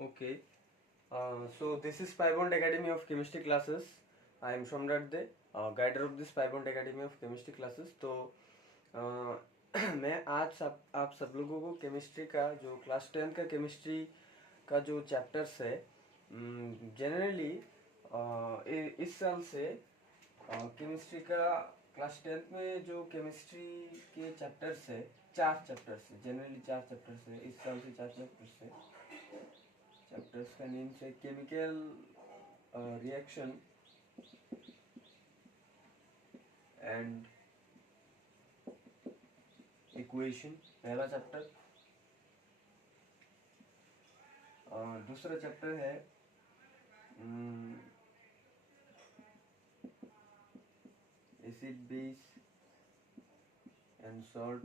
Okay. So this is Pybond Academy of Chemistry classes. I am Somrat De, guider of this Pybond Academy of Chemistry classes. तो मैं आज आप सब लोगों को केमिस्ट्री का जो क्लास 10 का केमिस्ट्री का जो चैप्टर्स है जनरली इस साल से केमिस्ट्री का क्लास 10th में जो केमिस्ट्री के चैप्टर्स है 4 चैप्टर्स है, जनरली 4 चैप्टर्स है, इस साल से 4 चैप्टर्स है। चैप्टर्स का नेम है केमिकल रिएक्शन एंड इक्वेशन, पहला चैप्टर। दूसरा चैप्टर है एसिड बेस एंड सॉल्ट।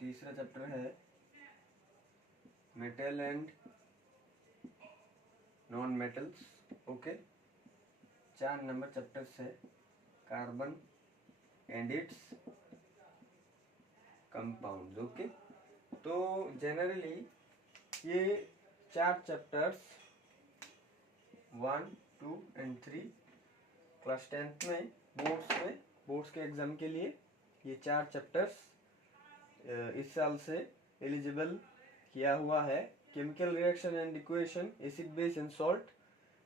तीसरा चैप्टर है metal and non metals. Okay, 4 number chapters है carbon and its compounds. Okay, तो जनरली ये 4 चैप्टर्स 1, 2 एंड 3 क्लास 10th में बोर्ड्स के एग्जाम के लिए ये 4 चैप्टर्स इस साल से एलिजिबल किया हुआ है। Chemical reaction and equation, acid base and salt,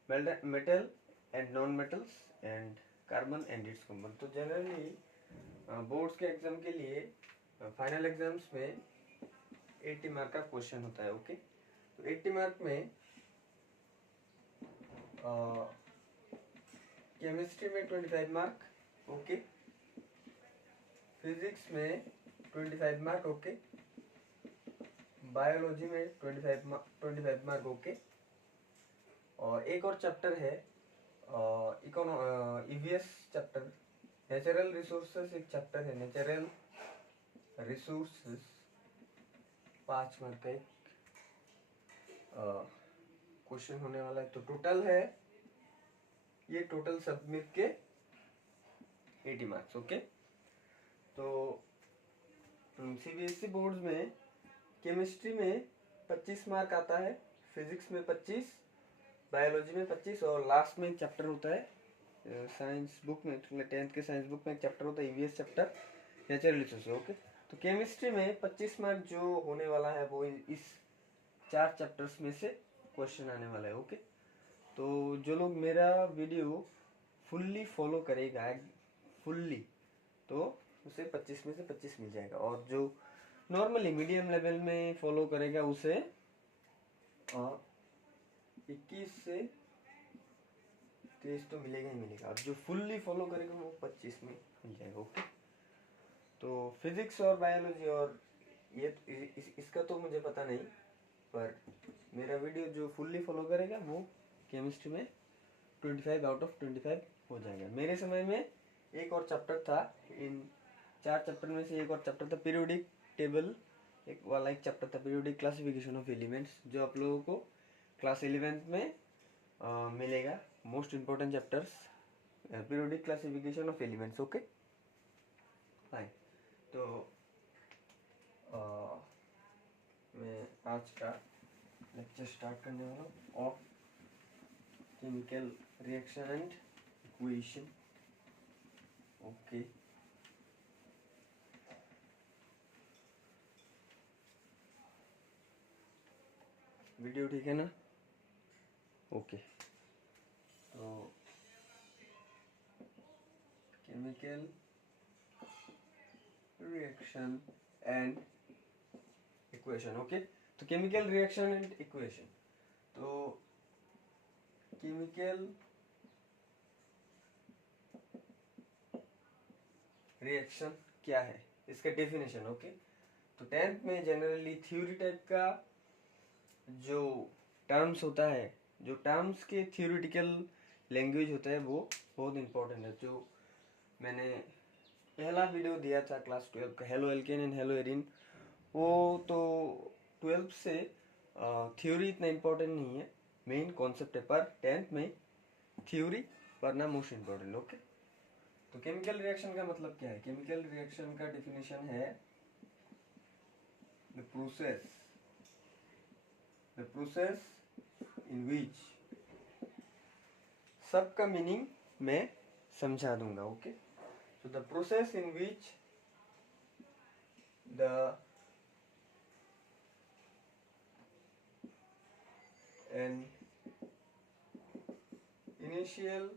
metal and non metals and carbon and its compound. तो जनरली बोर्ड्स के एग्जाम के लिए फाइनल एग्जाम्स में 80 मार्क का क्वेश्चन होता है। ओके, तो 80 मार्क में केमिस्ट्री में 25 मार्क, ओके, फिजिक्स में 25 मार्क, ओके, बायोलॉजी में 25 मार्क, ओके, और एक और चैप्टर है ईवीएस चैप्टर, नेचुरल रिसोर्सेस। एक चैप्टर है नेचुरल रिसोर्सेस, 5 मार्क का एक क्वेश्चन होने वाला है। तो टोटल है ये, टोटल सब मिल के 80 मार्क्स। ओके, तो सीबीएसई बोर्ड्स में केमिस्ट्री में 25 मार्क आता है, फिजिक्स में 25, बायोलॉजी में 25, और लास्ट में एक चैप्टर होता है साइंस बुक में, 10th के साइंस बुक में एक चैप्टर होता है EVS chapter, natural resources. Okay, तो केमिस्ट्री में 25 मार्क जो होने वाला है वो इस 4 चैप्टर्स में से क्वेश्चन आने वाला है। ओके, तो जो लोग मेरा वीडियो फुल्ली फॉलो करेगा फुल्ली, तो उसे 25 में से 25 मिल जाएगा, और जो नॉर्मली मीडियम लेवल में फॉलो करेगा उसे 21 से 23 तो मिलेगा ही मिलेगा, और जो फुल्ली फॉलो करेगा वो 25 में मिल जाएगा। ओके, तो फिजिक्स और बायोलॉजी और ये इसका तो मुझे पता नहीं, पर मेरा वीडियो जो फुल्ली फॉलो करेगा वो केमिस्ट्री में 25 आउट ऑफ 25 हो जाएगा। मेरे समय में एक और चैप्टर था, इन 4 चैप्टर में से एक और चैप्टर था पीरियोडिक टेबल, एक चैप्टर था पीरियोडिक क्लासिफिकेशन ऑफ एलिमेंट्स, जो आप लोगों को क्लास 11th में मिलेगा। Most important chapters periodic classification of elements. Okay, fine. तो मैं आज का लेक्चर स्टार्ट करने वाला हूँ of chemical reaction and equation. Okay, video ठीक है ना? ओके, तो chemical reaction and equation. Okay, तो केमिकल रिएक्शन एंड इक्वेशन, तो केमिकल रिएक्शन क्या है, इसका डेफिनेशन। ओके, तो 10th में जनरली थ्योरी टाइप का जो टर्म्स होता है, जो टर्म्स के थ्योरेटिकल लैंग्वेज होता है वो बहुत इंपॉर्टेंट है। जो मैंने पहला वीडियो दिया था क्लास 12 का, halo alkane and hello Erin, वो तो 12 से थ्योरी इतना इम्पोर्टेंट नहीं है, मेन कॉन्सेप्ट है, पर 10th में थ्योरी पढ़ना मोस्ट इम्पोर्टेंट। ओके, तो केमिकल रिएक्शन का मतलब क्या है? केमिकल रिएक्शन का डेफिनेशन है the process the process in which, सबका मीनिंग मैं समझा दूंगा, okay. So the process in which the an initial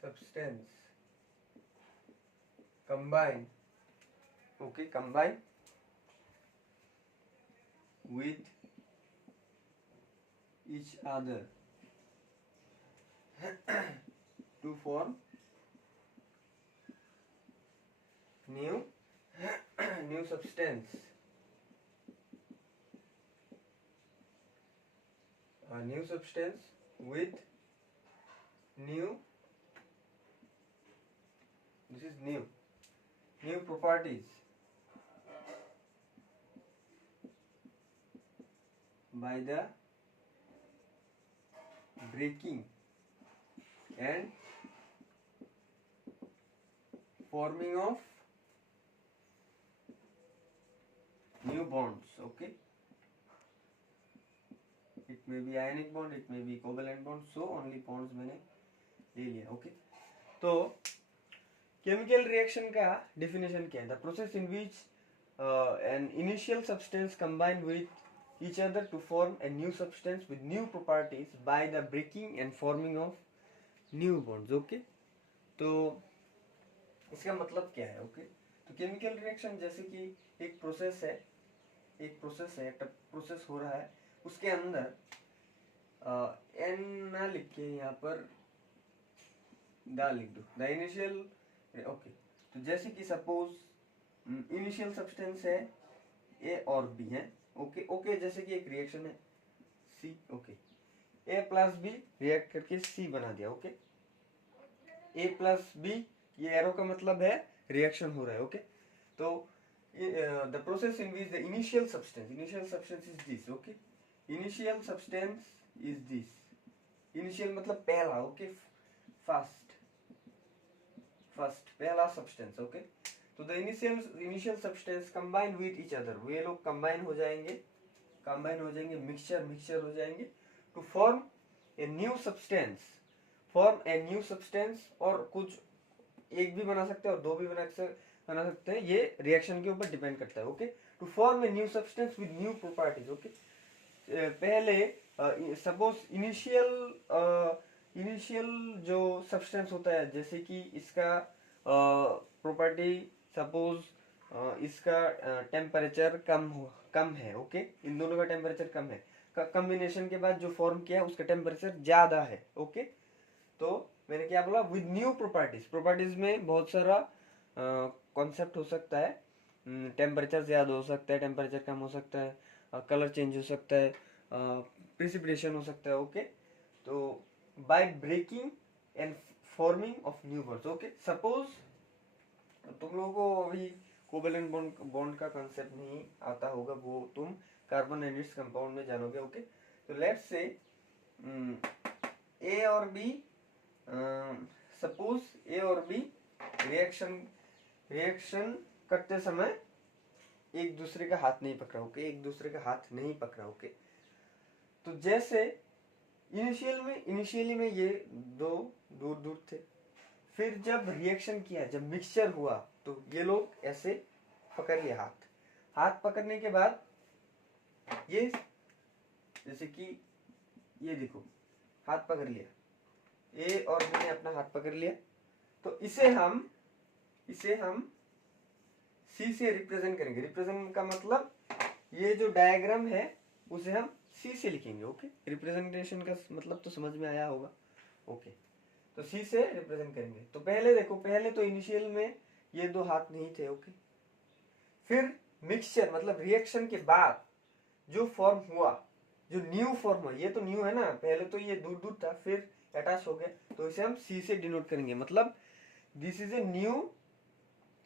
substance combine with each other to form new substance, new substance with new, this is new properties by the breaking and forming of new bonds, okay. It may be ionic bond, it may be covalent bond, so only bonds मैंने ले लिया, okay. तो chemical reaction का definition क्या है? The process in which an initial substance combine with each other to form a new substance with new properties by the breaking and forming of new bonds, okay। तो इसका मतलब क्या है, okay. तो chemical reaction जैसे कि एक process है, प्रोसेस हो रहा है, उसके अंदर एन ना लिख के यहाँ पर दा लिख दो, द इनिशियल, ओके। तो जैसे कि सपोज इनिशियल सब्सटेंस है ए और बी है, ओके जैसे कि एक रिएक्शन है C, okay. A plus B react करके सी बना दिया, ओके। ए प्लस बी, ये एरो का मतलब है रिएक्शन हो रहा है, ओके। तो the process in which the initial substance is this, okay. Initial substance is this, initial मतलब पहला, ओके। फर्स्ट पहला सब्सटेंस, ओके। तो the initial substance combine with each other, वे लोग कंबाइन हो जाएंगे, मिक्सचर हो जाएंगे to form a new substance, और कुछ एक भी बना सकते हैं और दो भी बना सकते हैं, ये रिएक्शन के ऊपर डिपेंड करता है, okay. To form a new substance with new properties, okay. पहले सपोज इनिशियल जो सब्सटेंस होता है, जैसे कि इसका प्रॉपर्टी, सपोज इसका टेम्परेचर कम है, ओके। इन दोनों का टेम्परेचर कम है, कॉम्बिनेशन के बाद जो फॉर्म किया उसका टेम्परेचर ज्यादा है, ओके। तो मैंने क्या बोला, विद न्यू प्रॉपर्टीज में बहुत सारा कॉन्सेप्ट हो सकता है, टेम्परेचर ज्यादा हो सकता है, टेम्परेचर कम हो सकता है, कलर चेंज हो सकता है, प्रिसिपिटेशन हो सकता है, ओके। तो by breaking and forming of new bonds, okay. Suppose तुम लोगों को अभी कोवेलेंट बॉन्ड का कंसेप्ट नहीं आता होगा, वो तुम कार्बन एंड इट्स कंपाउंड में जानोगे, ओके। तो लेट्स से ए और बी, सपोज ए और बी रिएक्शन करते समय एक दूसरे का हाथ नहीं पकड़ा, ओके। तो जैसे इनिशियली में ये दो दूर थे, फिर जब रिएक्शन किया, जब मिक्सचर हुआ, तो ये लोग ऐसे पकड़ लिया, हाथ पकड़ने के बाद ये, जैसे कि ये देखो, हाथ पकड़ लिया, ए और बी ने अपना हाथ पकड़ लिया, तो इसे हम सी से रिप्रेजेंट करेंगे। रिप्रेजेंट का मतलब ये जो डायग्राम है उसे हम सी से लिखेंगे, ओके। रिप्रेजेंटेशन का मतलब तो समझ में आया होगा, ओके। तो सी से रिप्रेजेंट करेंगे। तो पहले तो इनिशियल में ये दो हाथ नहीं थे, ओके। फिर मिक्सचर मतलब रिएक्शन के बाद जो फॉर्म हुआ, जो न्यू फॉर्म हुआ, ये तो न्यू है ना, पहले तो ये दूर था, फिर अटैच हो गया, तो इसे हम सी से डिनोट करेंगे। मतलब this is a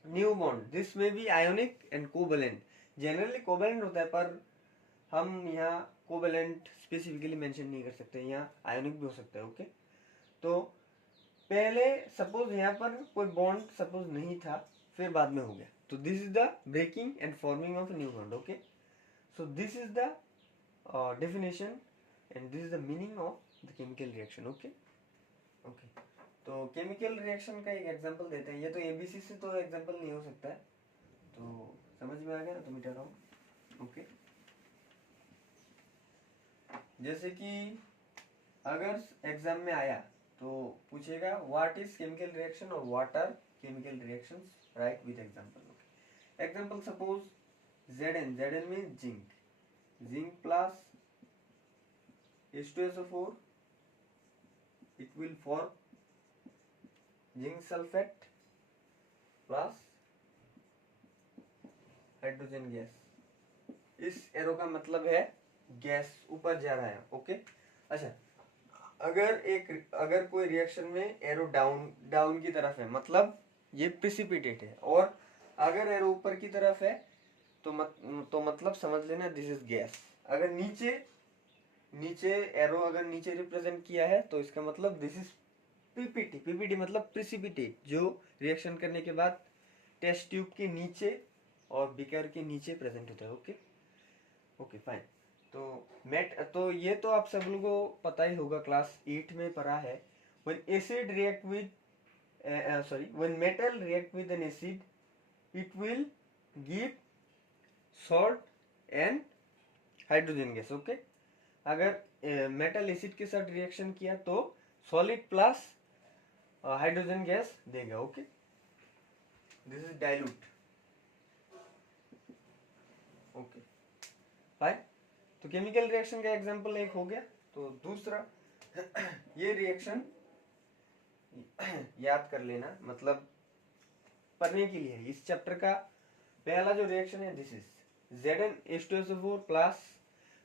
new bond, this में be ionic and covalent. Generally covalent होता है, पर हम यहाँ कोवेलेंट स्पेसिफिकली मेंशन नहीं कर सकते, यहाँ आयोनिक भी हो सकता है, ओके। तो पहले सपोज यहाँ पर कोई बॉन्ड सपोज नहीं था, फिर बाद में हो गया, तो this is the breaking and forming of new bond, okay. So this is the definition and this is the meaning of the chemical reaction. Okay. तो केमिकल रिएक्शन का एक एग्जांपल देते हैं. ये तो एबीसी से तो एग्जांपल नहीं हो सकता है, तो समझ में आ गया ना, तो मिटा रहा हूँ. ओके. जैसे कि अगर एग्जाम में आया तो पूछेगा व्हाट इज केमिकल रिएक्शन और what are chemical reactions, right with example. Okay. Example suppose Zn means zinc plus H2SO4, it will form zinc sulfate plus hydrogen gas. इस एरो का मतलब है गैस ऊपर जा रहा है. ओके. अच्छा, अगर कोई रिएक्शन में एरो डाउन की तरफ है, मतलब ये प्रिसिपिटेट है, और अगर एरो ऊपर की तरफ है तो मतलब समझ लेना दिस इज गैस. अगर नीचे एरो अगर नीचे रिप्रेजेंट किया है तो इसका मतलब दिस इज पीपीटी. पीपीटी मतलब प्रिसिपिटेट, जो रिएक्शन करने के बाद टेस्ट ट्यूब के नीचे और बीकर के नीचे प्रेजेंट होता है. ओके. Okay fine. तो ये तो आप सब लोगों को पता ही होगा, क्लास 8 में पढ़ा है. when metal react with an acid, it will give salt and hydrogen gas. Okay. अगर मेटल एसिड के साथ रिएक्शन किया तो सॉलिड प्लस हाइड्रोजन गैस देगा. Okay. This is dilute. Okay fine. तो केमिकल रिएक्शन का एग्जांपल एक हो गया. तो दूसरा ये रिएक्शन याद कर लेना, मतलब पढ़ने के लिए. इस चैप्टर का पहला जो रिएक्शन है this is ZnH2SO4 plus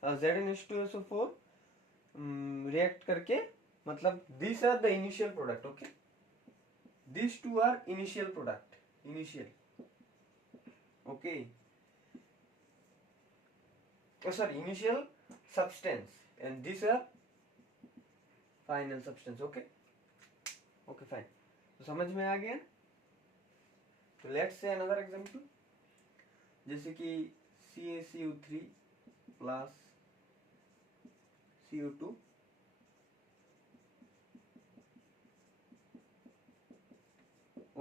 ZnH2SO4 react करके, मतलब this are the initial product. Okay. This two are initial product, initial. Okay. sorry, initial substance and these are final substance. Okay. Okay fine. तो समझ में आ गया. तो let's say another example. जैसे कि CaCO3 plus CO2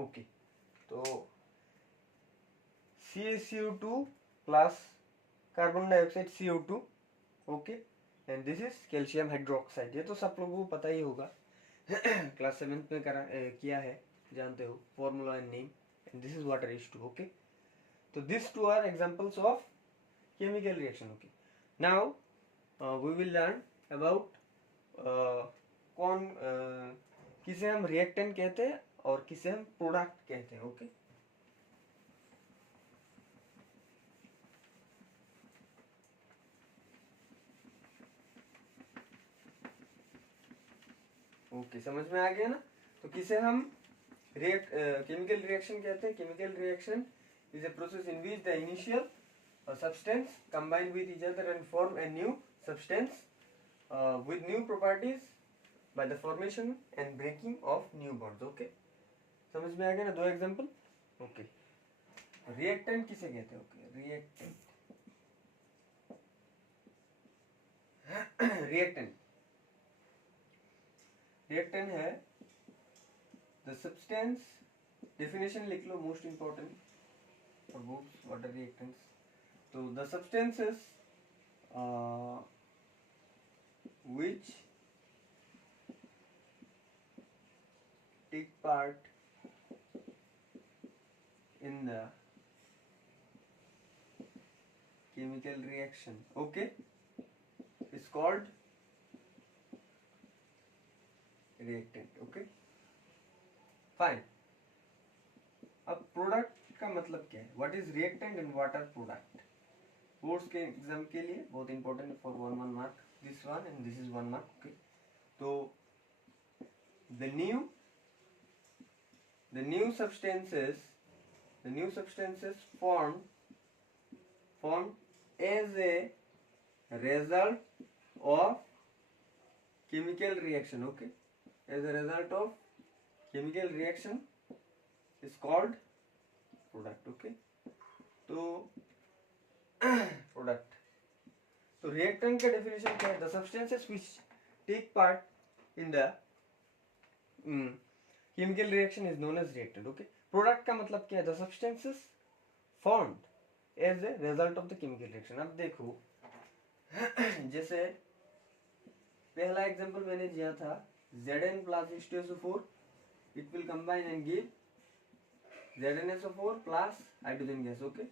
ओके. तो CaCO2 plus carbon dioxide CO2. Okay. And this is calcium hydroxide. ये तो सब लोगों को पता ही होगा, क्लास 7 में किया है, जानते हो formula and name. And this is water H2. Okay. तो this two are examples of chemical reaction. Okay. Now we will learn about किसे हम रिएक्टेंट कहते हैं और किसे हम प्रोडक्ट कहते हैं. ओके. ओके समझ में आ गया ना. तो किसे हम केमिकल रिएक्शन कहते हैं. Chemical reaction is a process in which the initial substance combine with each other and form a new substance with new properties by the formation and breaking of new bonds. Okay. समझ में आ गया ना. दो example. Okay. Reactant किसे कहते हैं. Okay. Reactant है द सब्सटेंस. डेफिनेशन लिख लो, most important for both water reactants. तो the substances which take part in the chemical reaction, okay, is called reactant. Okay fine. अब प्रोडक्ट का मतलब क्या है. What is reactant and what are product. Boards के exam के लिए बहुत important for 1 mark. This one and this is 1 mark. Okay. तो the new substances formed as a result of chemical reaction. Okay. As a result of chemical reaction is called product. Okay. तो product तो reactant का definition क्या है? The substances which take part in the chemical reaction is known as reactant. Okay, product का मतलब क्या है? The substances formed as a result of the chemical reaction. अब देखो जैसे पहला एग्जांपल मैंने दिया था Zn plus H2SO4 it will combine and give ZnSO4 plus hydrogen gas। Okay,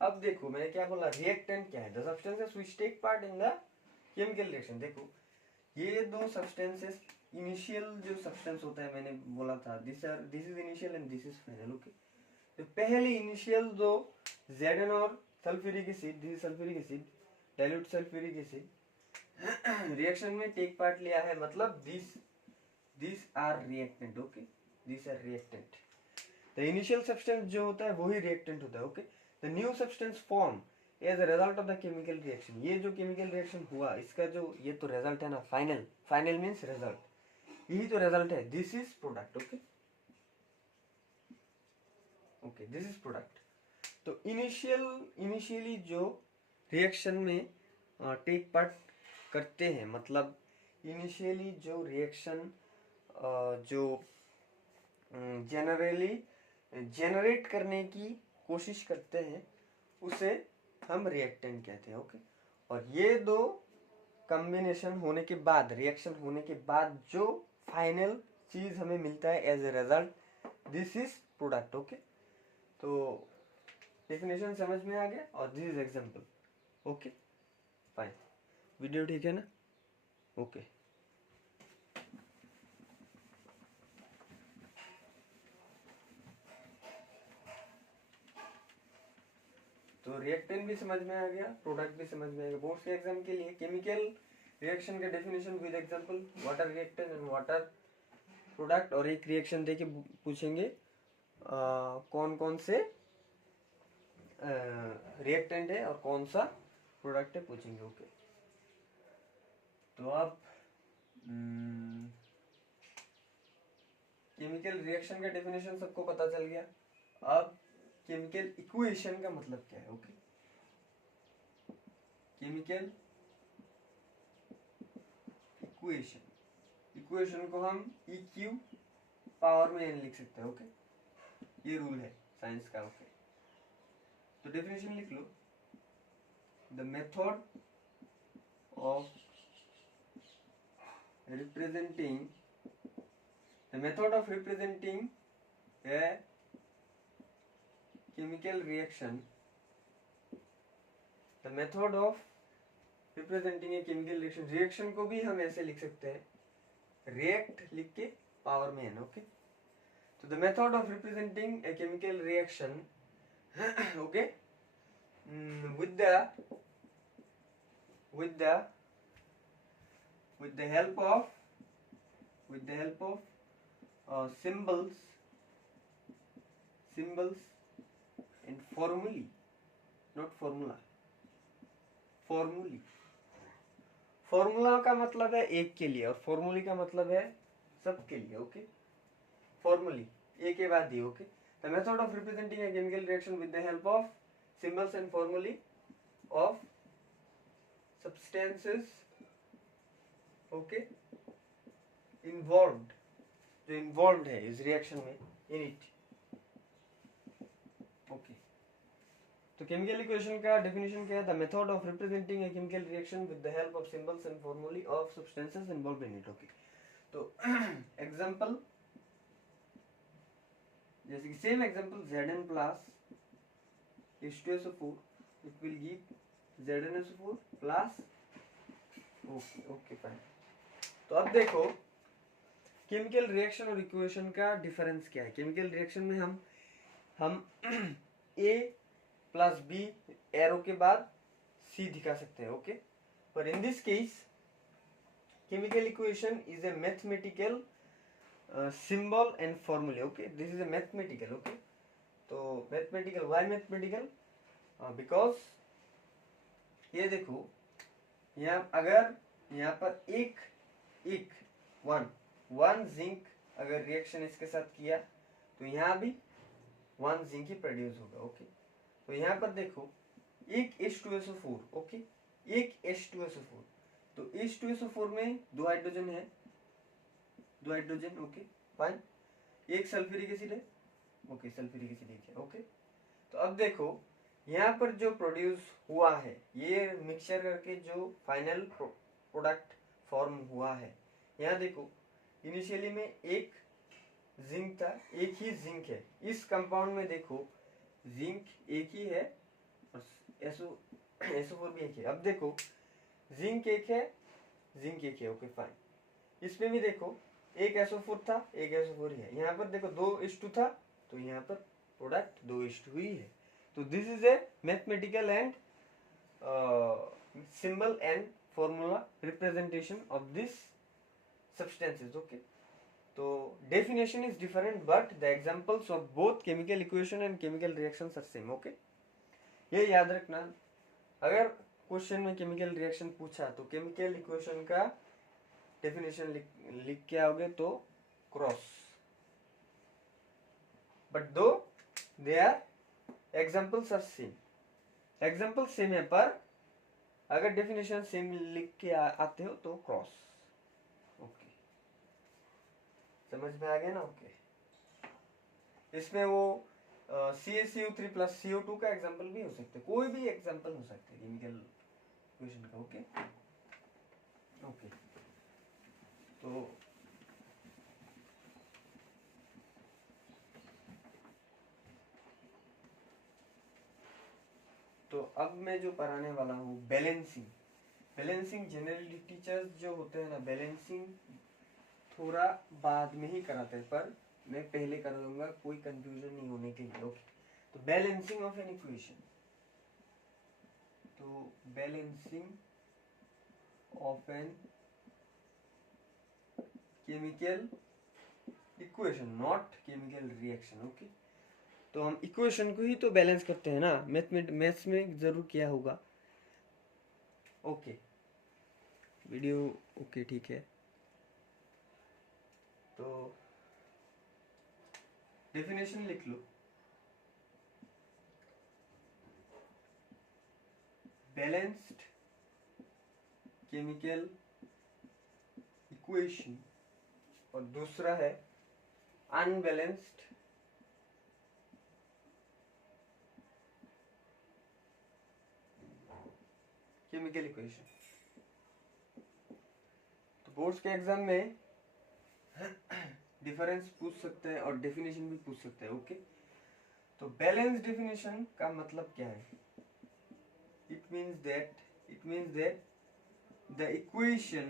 अब देखो मैंने क्या बोला, रिएक्टेंट क्या है? The substances which take part in the chemical reaction. देखो ये दो सब्सटेंसेस, इनिशियल जो सब्सटेंस होता है मैंने बोला था this is initial and this is final. Okay, तो पहले इनिशियल दो Zn और sulphuric acid, this sulphuric acid dilute sulphuric acid reaction में टेक पार्ट लिया है, मतलब this are reactant. Okay, this are reactant. The initial substance जो होता है वही रिएक्टेंट होता है। Okay, the new substance form as a result of the chemical reaction. ये जो केमिकल रिएक्शन हुआ इसका जो ये तो रिजल्ट है ना, फाइनल मींस रिजल्ट, यही तो रिजल्ट है। This is product. Okay okay, this is product. तो इनिशियली जो रिएक्शन में टेक पार्ट करते हैं, मतलब इनिशियली जो रिएक्शन जो जेनरेट करने की कोशिश करते हैं उसे हम रिएक्टेंट कहते हैं। ओके, और ये दो कॉम्बिनेशन होने के बाद, रिएक्शन होने के बाद जो फाइनल चीज हमें मिलता है as a result, this is product. Okay, तो डेफिनेशन समझ में आ गया और this is example. Okay fine, video ठीक है ना? ओके तो रिएक्टेंट भी समझ में आ गया, प्रोडक्ट भी समझ में आ गया। बोर्ड्स के एग्जाम के लिए केमिकल रिएक्शन का definition with example, water reactant and water product, और एक रिएक्शन देके पूछेंगे कौन कौन से रिएक्टेंट है और कौन सा प्रोडक्ट है पूछेंगे। ओके, तो अब केमिकल रिएक्शन का डेफिनेशन सबको पता चल गया। अब केमिकल इक्वेशन का मतलब क्या है? ओके, केमिकल इक्वेशन को हम EQ पावर में n लिख सकते हैं। ओके, ये रूल है साइंस का। ओके, तो डेफिनेशन लिख लो, the method of representing a chemical reaction, the method of representing a chemical reaction, reaction को भी हम ऐसे लिख सकते हैं, रिएक्ट लिख के पावर में n। ओके, तो the method of representing a chemical reaction okay with the help of symbols and formulae, not formula, formula का मतलब है एक के लिए और फॉर्मूले का मतलब है सब के लिए। ओके, फॉर्मूली एक के बाद ही। Okay, the method of representing a chemical reaction with the help of symbols and formulae of substances okay involved, जो इन्वॉल्व्ड है इस रिएक्शन में, इन इट। ओके, तो केमिकल इक्वेशन का डेफिनेशन क्या है? The method of representing a chemical reaction with the help of symbols and formulae of substances involved in it. Okay, तो example जैसे कि same example Zn plus H2SO4 it will give ZnSO4 plus. Okay fine, तो अब देखो chemical reaction और equation का difference क्या है। केमिकल रिएक्शन में हम A प्लस B एरो के बाद C दिखा सकते हैं। ओके, पर in this case chemical equation is a mathematical symbol and formulae. Okay, this is a mathematical. Okay, तो मैथमेटिकल, व्हाई मैथमेटिकल? बिकॉज ये देखो अगर यहाँ पर एक वन जिंक अगर रिएक्शन इसके साथ किया तो यहाँ भी जिंक ही प्रोड्यूस होगा। ओके, तो यहाँ पर देखो एक H2SO4 ओके एक H2SO4, तो H2SO4 में 2 हाइड्रोजन है, 2 हाइड्रोजन, ओके फाइन। एक सल्फ्यूरिक एसिड है, ओके सल्फ्यूरिक एसिड एक है, ओके। तो अब देखो यहाँ पर जो प्रोड्यूस हुआ है, ये मिक्सचर करके जो फाइनल प्रोडक्ट फॉर्म हुआ है, यहाँ देखो इनिशियली में एक जिंक था, एक ही जिंक है इस कंपाउंड में, देखो जिंक एक ही है और SO4 भी एक है। अब देखो जिंक एक है, जिंक एक है, ओके फाइन। इसमें भी देखो एक SO4 था, एक SO4 ही है। यहाँ पर देखो 2:2 था, तो यहाँ पर प्रोडक्ट 2:2 ही है। तो this is a mathematical and symbol and formula representation of this substances, okay। तो definition is different but the examples of both chemical equation and chemical reactions are same, okay। ये याद रखना, अगर क्वेश्चन में chemical reaction पूछा तो chemical equation का definition लिख के आओगे तो cross, but though they are examples are same, example same है पर अगर डेफिनेशन सेम लिख के आते हो तो क्रॉस, ओके समझ में आ गया ना, ओके। इसमें वो CaCO3 प्लस CO2 का एग्जाम्पल भी हो सकते, कोई भी एग्जाम्पल हो सकते केमिकल इक्वेशन का, ओके ओके। तो अब मैं जो पढ़ाने वाला हूँ बैलेंसिंग, बैलेंसिंग जनरली टीचर्स जो होते हैं ना, बैलेंसिंग थोड़ा बाद में ही कराते हैं पर मैं पहले कर दूंगा, कोई कंफ्यूजन नहीं होने के लिए, ओके। तो बैलेंसिंग ऑफ एन इक्वेशन, तो balancing of an chemical equation not chemical reaction, okay. तो हम इक्वेशन को ही तो बैलेंस करते हैं ना, मैथ्स में जरूर किया होगा, ओके। वीडियो ओके ठीक है। तो डेफिनेशन लिख लो, बैलेंस्ड केमिकल इक्वेशन और दूसरा है अनबैलेंस्ड केमिकल इक्वेशन। तो बोर्ड्स के एग्जाम में डिफरेंस पूछ सकते हैं और डेफिनेशन भी पूछ सकते हैं, ओके। तो बैलेंस डेफिनेशन का मतलब क्या है? It means that the equation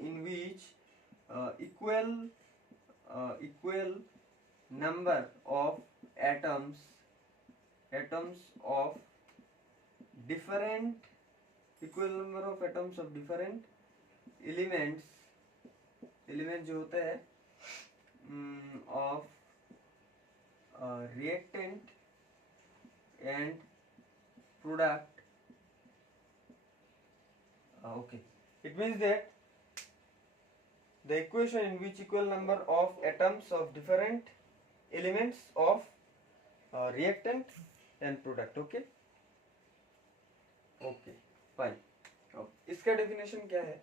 in which equal number of atoms of different elements जो होता है of reactant and product, okay, it means that the equation in which equal number of atoms of different elements of reactant and product, okay okay fine। अब इसका definition क्या है?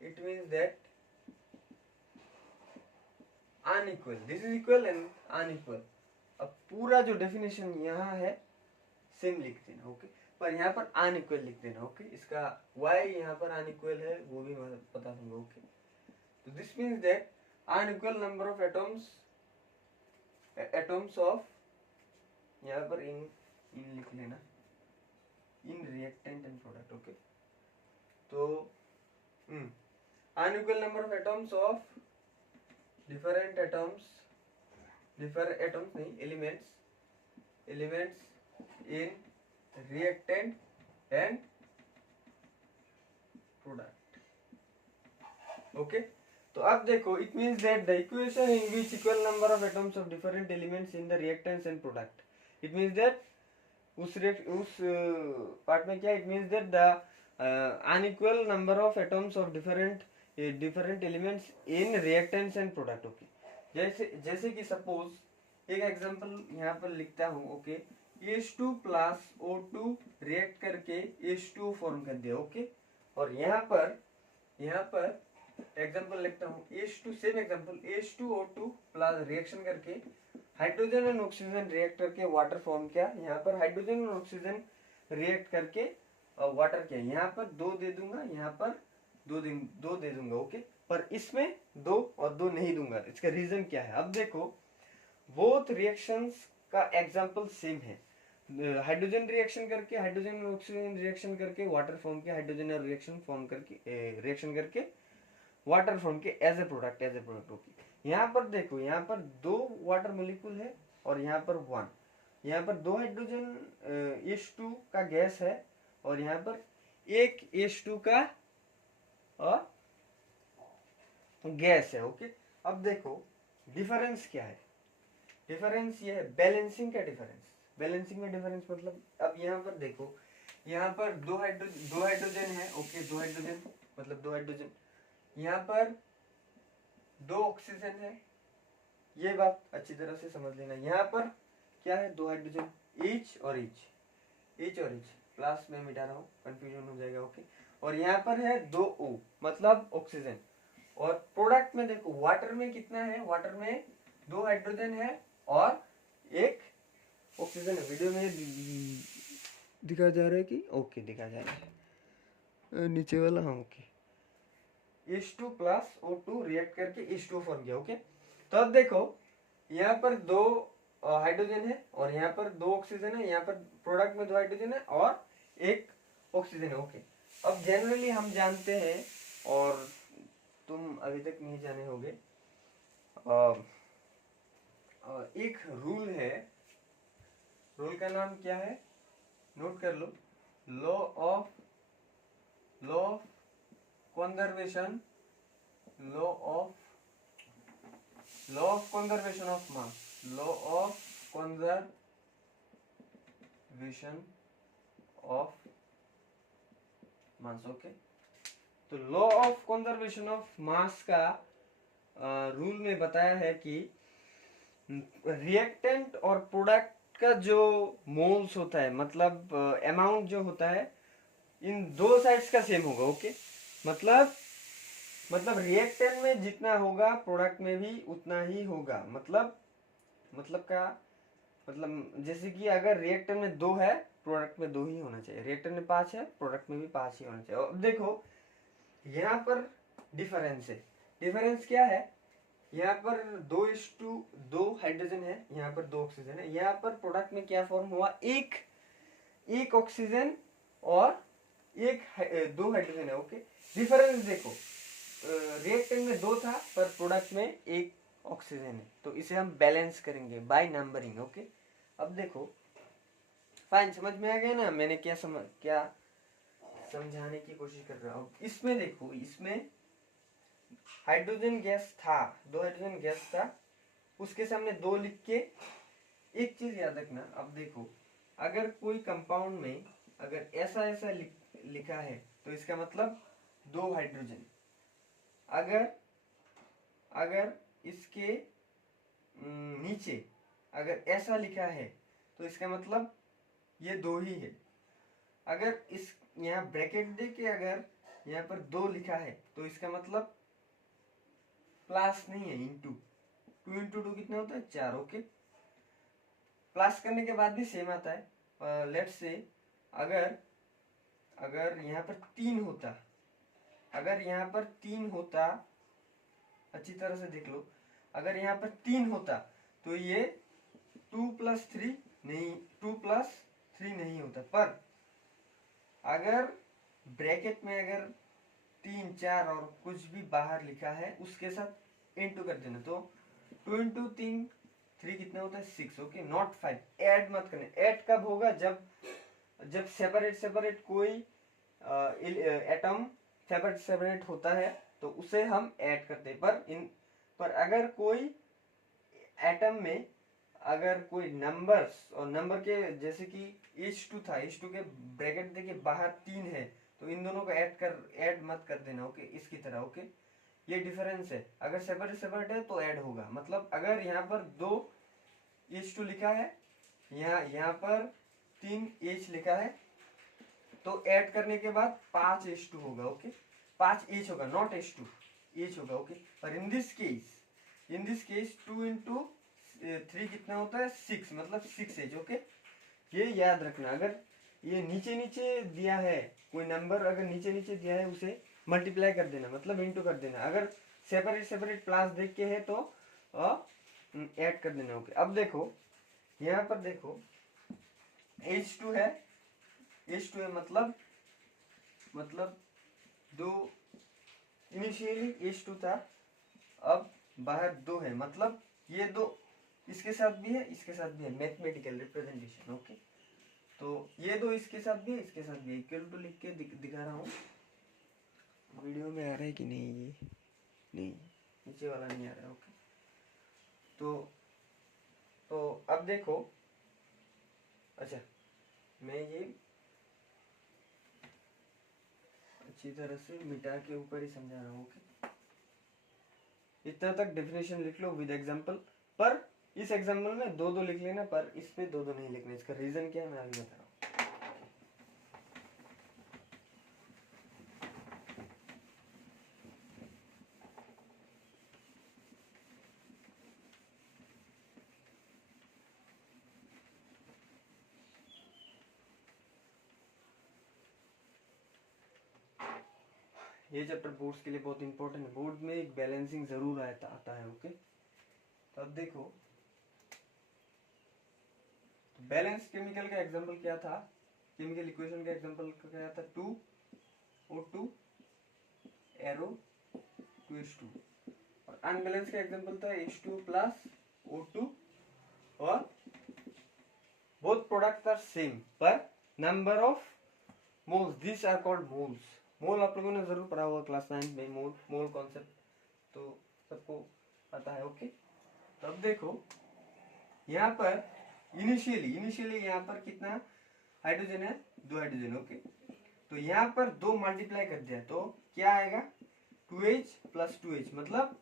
it means that unequal, this is equal and unequal। अब पूरा जो definition यहाँ है same लिख देना, ओके, पर यहाँ पर अनइक्वल लिख देना, ओके। इसका वाई यहाँ पर अनइक्वल है वो भी मैं बता दूंगा, ओके। तो this means that unequal number of atoms of, यहाँ पर इन लिख लेना, in reactant and product, okay. तो unequal number of atoms of different atoms नहीं, elements in reactant and product, okay। तो अब देखो it means that the equation in which equal number of atoms of different elements in the reactants and product, it means that उस part में क्या, it means that the unequal number of atoms of different elements in reactants and product, okay। जैसे कि suppose एक example यहाँ पर लिखता हूँ, okay. H2 plus O2 react करके H2O फॉर्म कर दिया, ओके। और यहाँ पर एग्जांपल लिखता हूँ, H2 same example, H2O2 plus reaction करके हाइड्रोजन एंड ऑक्सीजन रिएक्ट करके वाटर फॉर्म किया। यहाँ पर हाइड्रोजन और ऑक्सीजन रिएक्ट करके वाटर किया। यहाँ पर 2 दे दूंगा, यहाँ पर 2 दे दूंगा, ओके। पर इसमें 2 और 2 नहीं दूंगा, इसका रीजन क्या है? अब देखो, बोथ रिएक्शंस का एग्जांपल सेम है। हाइड्रोजन रिएक्शन करके, हाइड्रोजन और ऑक्सीजन रिएक्शन करके वाटर फॉर्म किया, हाइड्रोजन और रिएक्शन करके वाटर फॉर्म के एज ए प्रोडक्ट, ओके। यहाँ पर देखो, यहाँ पर 2 वाटर मोलिक्यूल है और यहाँ पर 1। यहाँ पर 2 हाइड्रोजन H2 का गैस है और यहाँ पर 1 H2 का गैस है, ओके। अब देखो डिफरेंस क्या है? डिफरेंस ये है बैलेंसिंग का डिफरेंस। बैलेंसिंग का डिफरेंस मतलब, अब यहाँ पर देखो, यहाँ पर 2 हाइड्रोजन है, ओके। 2 हाइड्रोजन मतलब 2 हाइड्रोजन, यहाँ पर 2 ऑक्सीजन है। ये बात अच्छी तरह से समझ लेना। यहाँ पर क्या है? 2 हाइड्रोजन, H और H प्लस में मिटा रहा हूँ, कंफ्यूजन हो जाएगा, ओके। और यहाँ पर है 2 O मतलब ऑक्सीजन। और प्रोडक्ट में देखो, वाटर में कितना है? वाटर में 2 हाइड्रोजन है और 1 ऑक्सीजन है। वीडियो में दिखा जा रहा है कि ओके दिखा जा रहा है नीचे वाला, हाँ, okay. H2 plus O2 react करके H2 फॉर्म किया, ओके। तो अब देखो, यहाँ पर 2 हाइड्रोजन है और यहाँ पर 2 ऑक्सीजन है। यहाँ पर प्रोडक्ट में 2 हाइड्रोजन है और 1 ऑक्सीजन है, ओके। अब जनरली हम जानते हैं, और तुम अभी तक नहीं जाने होगे, एक रूल है। रूल का नाम क्या है? नोट कर लो, law of conservation of mass, law of conservation of mass, okay. तो law of conservation of mass का रूल में बताया है कि रिएक्टेंट और प्रोडक्ट का जो मोल्स होता है, मतलब अमाउंट जो होता है, इन 2 साइड्स का सेम होगा, ओके। मतलब रिएक्टेंट में जितना होगा प्रोडक्ट में भी उतना ही होगा। मतलब जैसे कि अगर रिएक्टेंट में 2 है, प्रोडक्ट में 2 ही होना चाहिए। रिएक्टेंट में 5 है, प्रोडक्ट में भी 5 ही होना चाहिए। अब देखो, यहाँ पर डिफरेंस है। डिफरेंस क्या है? यहाँ पर 2 हाइड्रोजन है, यहाँ पर 2 ऑक्सीजन है। यहाँ पर प्रोडक्ट में क्या फॉर्म हुआ? एक ऑक्सीजन और 2 हाइड्रोजन है, ओके। डिफरेंस देखो, रिएक्टेंट में 2 था पर प्रोडक्ट में 1 ऑक्सीजन है, तो इसे हम बैलेंस करेंगे बाय नंबरिंग, ओके। अब देखो, फाइन, समझ में आ गया ना मैंने क्या समझाने की कोशिश कर रहा हूँ। इसमें देखो, इसमें हाइड्रोजन गैस था, 2 हाइड्रोजन गैस था, उसके सामने 2 लिख के एक चीज याद रखना। अब देखो, अगर कोई कंपाउंड में अगर ऐसा लिखा है तो इसका मतलब 2 हाइड्रोजन। अगर इसके नीचे अगर ऐसा लिखा है तो इसका मतलब ये 2 ही है। अगर इस यहाँ ब्रैकेट दे के अगर यहाँ पर 2 लिखा है तो इसका मतलब प्लस नहीं है, इंटू 2 इंटू 2 कितना होता है? 4, ओके। प्लस करने के बाद भी सेम आता है। लेट्स से अगर यहाँ पर 3 होता, अच्छी तरह से देख लो, अगर यहाँ पर 3 होता तो ये 2 + 3 नहीं होता। पर अगर ब्रैकेट में अगर 3, 4 और कुछ भी बाहर लिखा है उसके साथ इंटू कर देना, तो 2 इंटू 3 कितना होता है? 6, ओके, नॉट 5। ऐड मत करना। ऐड कब होगा? जब सेपरेट कोई एटम सेपरेट होता है तो उसे हम ऐड करते हैं। पर अगर कोई एटम में अगर कोई नंबर्स और नंबर के, जैसे कि H2 था, H2 के ब्रैकेट देके बाहर 3 है, तो इन दोनों को ऐड मत कर देना, ओके, इसकी तरह, ओके। ये डिफरेंस है। अगर सेपरेट है तो ऐड होगा। मतलब अगर यहाँ पर 2 H2 लिखा है यहाँ पर 3H लिखा है, तो ऐड करने के बाद 5H2 होगा। ओके, 5H होगा, नॉट H2, H होगा। ओके, और इन दिस केस 2 इंटू 3 कितना होता है 6, मतलब 6H। ओके, ये याद रखना। अगर ये नीचे नीचे दिया है कोई नंबर, अगर नीचे नीचे दिया है उसे मल्टीप्लाई कर देना, मतलब इंटू कर देना। अगर सेपरेट प्लस देख के है तो ऐड कर देना। ओके, अब देखो यहाँ पर देखो H2 है, H2 है, मतलब दो, इनिशियली H2 था, अब बाहर 2 है, मतलब ये दो इसके साथ भी है, इसके साथ भी है, मैथमेटिकल रिप्रेजेंटेशन। ओके, तो ये दो इसके साथ भी है, इसके साथ भी है, इक्वल टू लिख के दिखा रहा हूँ। वीडियो में आ रहा है कि नहीं, ये नहीं, नीचे वाला नहीं आ रहा है। ओके, तो अब देखो, अच्छा मैं ये अच्छी तरह से मिटा के ऊपर ही समझा रहा हूँ। ओके, इतना तक डेफिनेशन लिख लो विद एग्जांपल, पर इस एग्जांपल में दो लिख लेना, पर इस पे दो नहीं लिखना। इसका रीजन क्या है मैं आगे बता रहा हूँ। ये चैप्टर बोर्ड्स के लिए बहुत इंपॉर्टेंट है, बोर्ड में एक बैलेंसिंग जरूर आता है। ओके, तो अब देखो बैलेंस केमिकल का एग्जांपल क्या था, केमिकल इक्वेशन का एग्जांपल क्या था, 2O2 एरो 2H2, और अनबैलेंस का एग्जांपल था H2 प्लस O2, और बोथ प्रोडक्ट्स आर सेम पर number of moles, this are called moles. Mole आप लोगों ने जरूर पढ़ा होगा क्लास 9 में, मोल कॉन्सेप्ट तो सबको पता है। ओके, तो अब देखो यहाँ पर इनिशियली यहाँ पर कितना हाइड्रोजन है, 2 हाइड्रोजन। ओके, तो यहाँ पर 2 मल्टीप्लाई कर दिया तो क्या आएगा 2H प्लस 2H, मतलब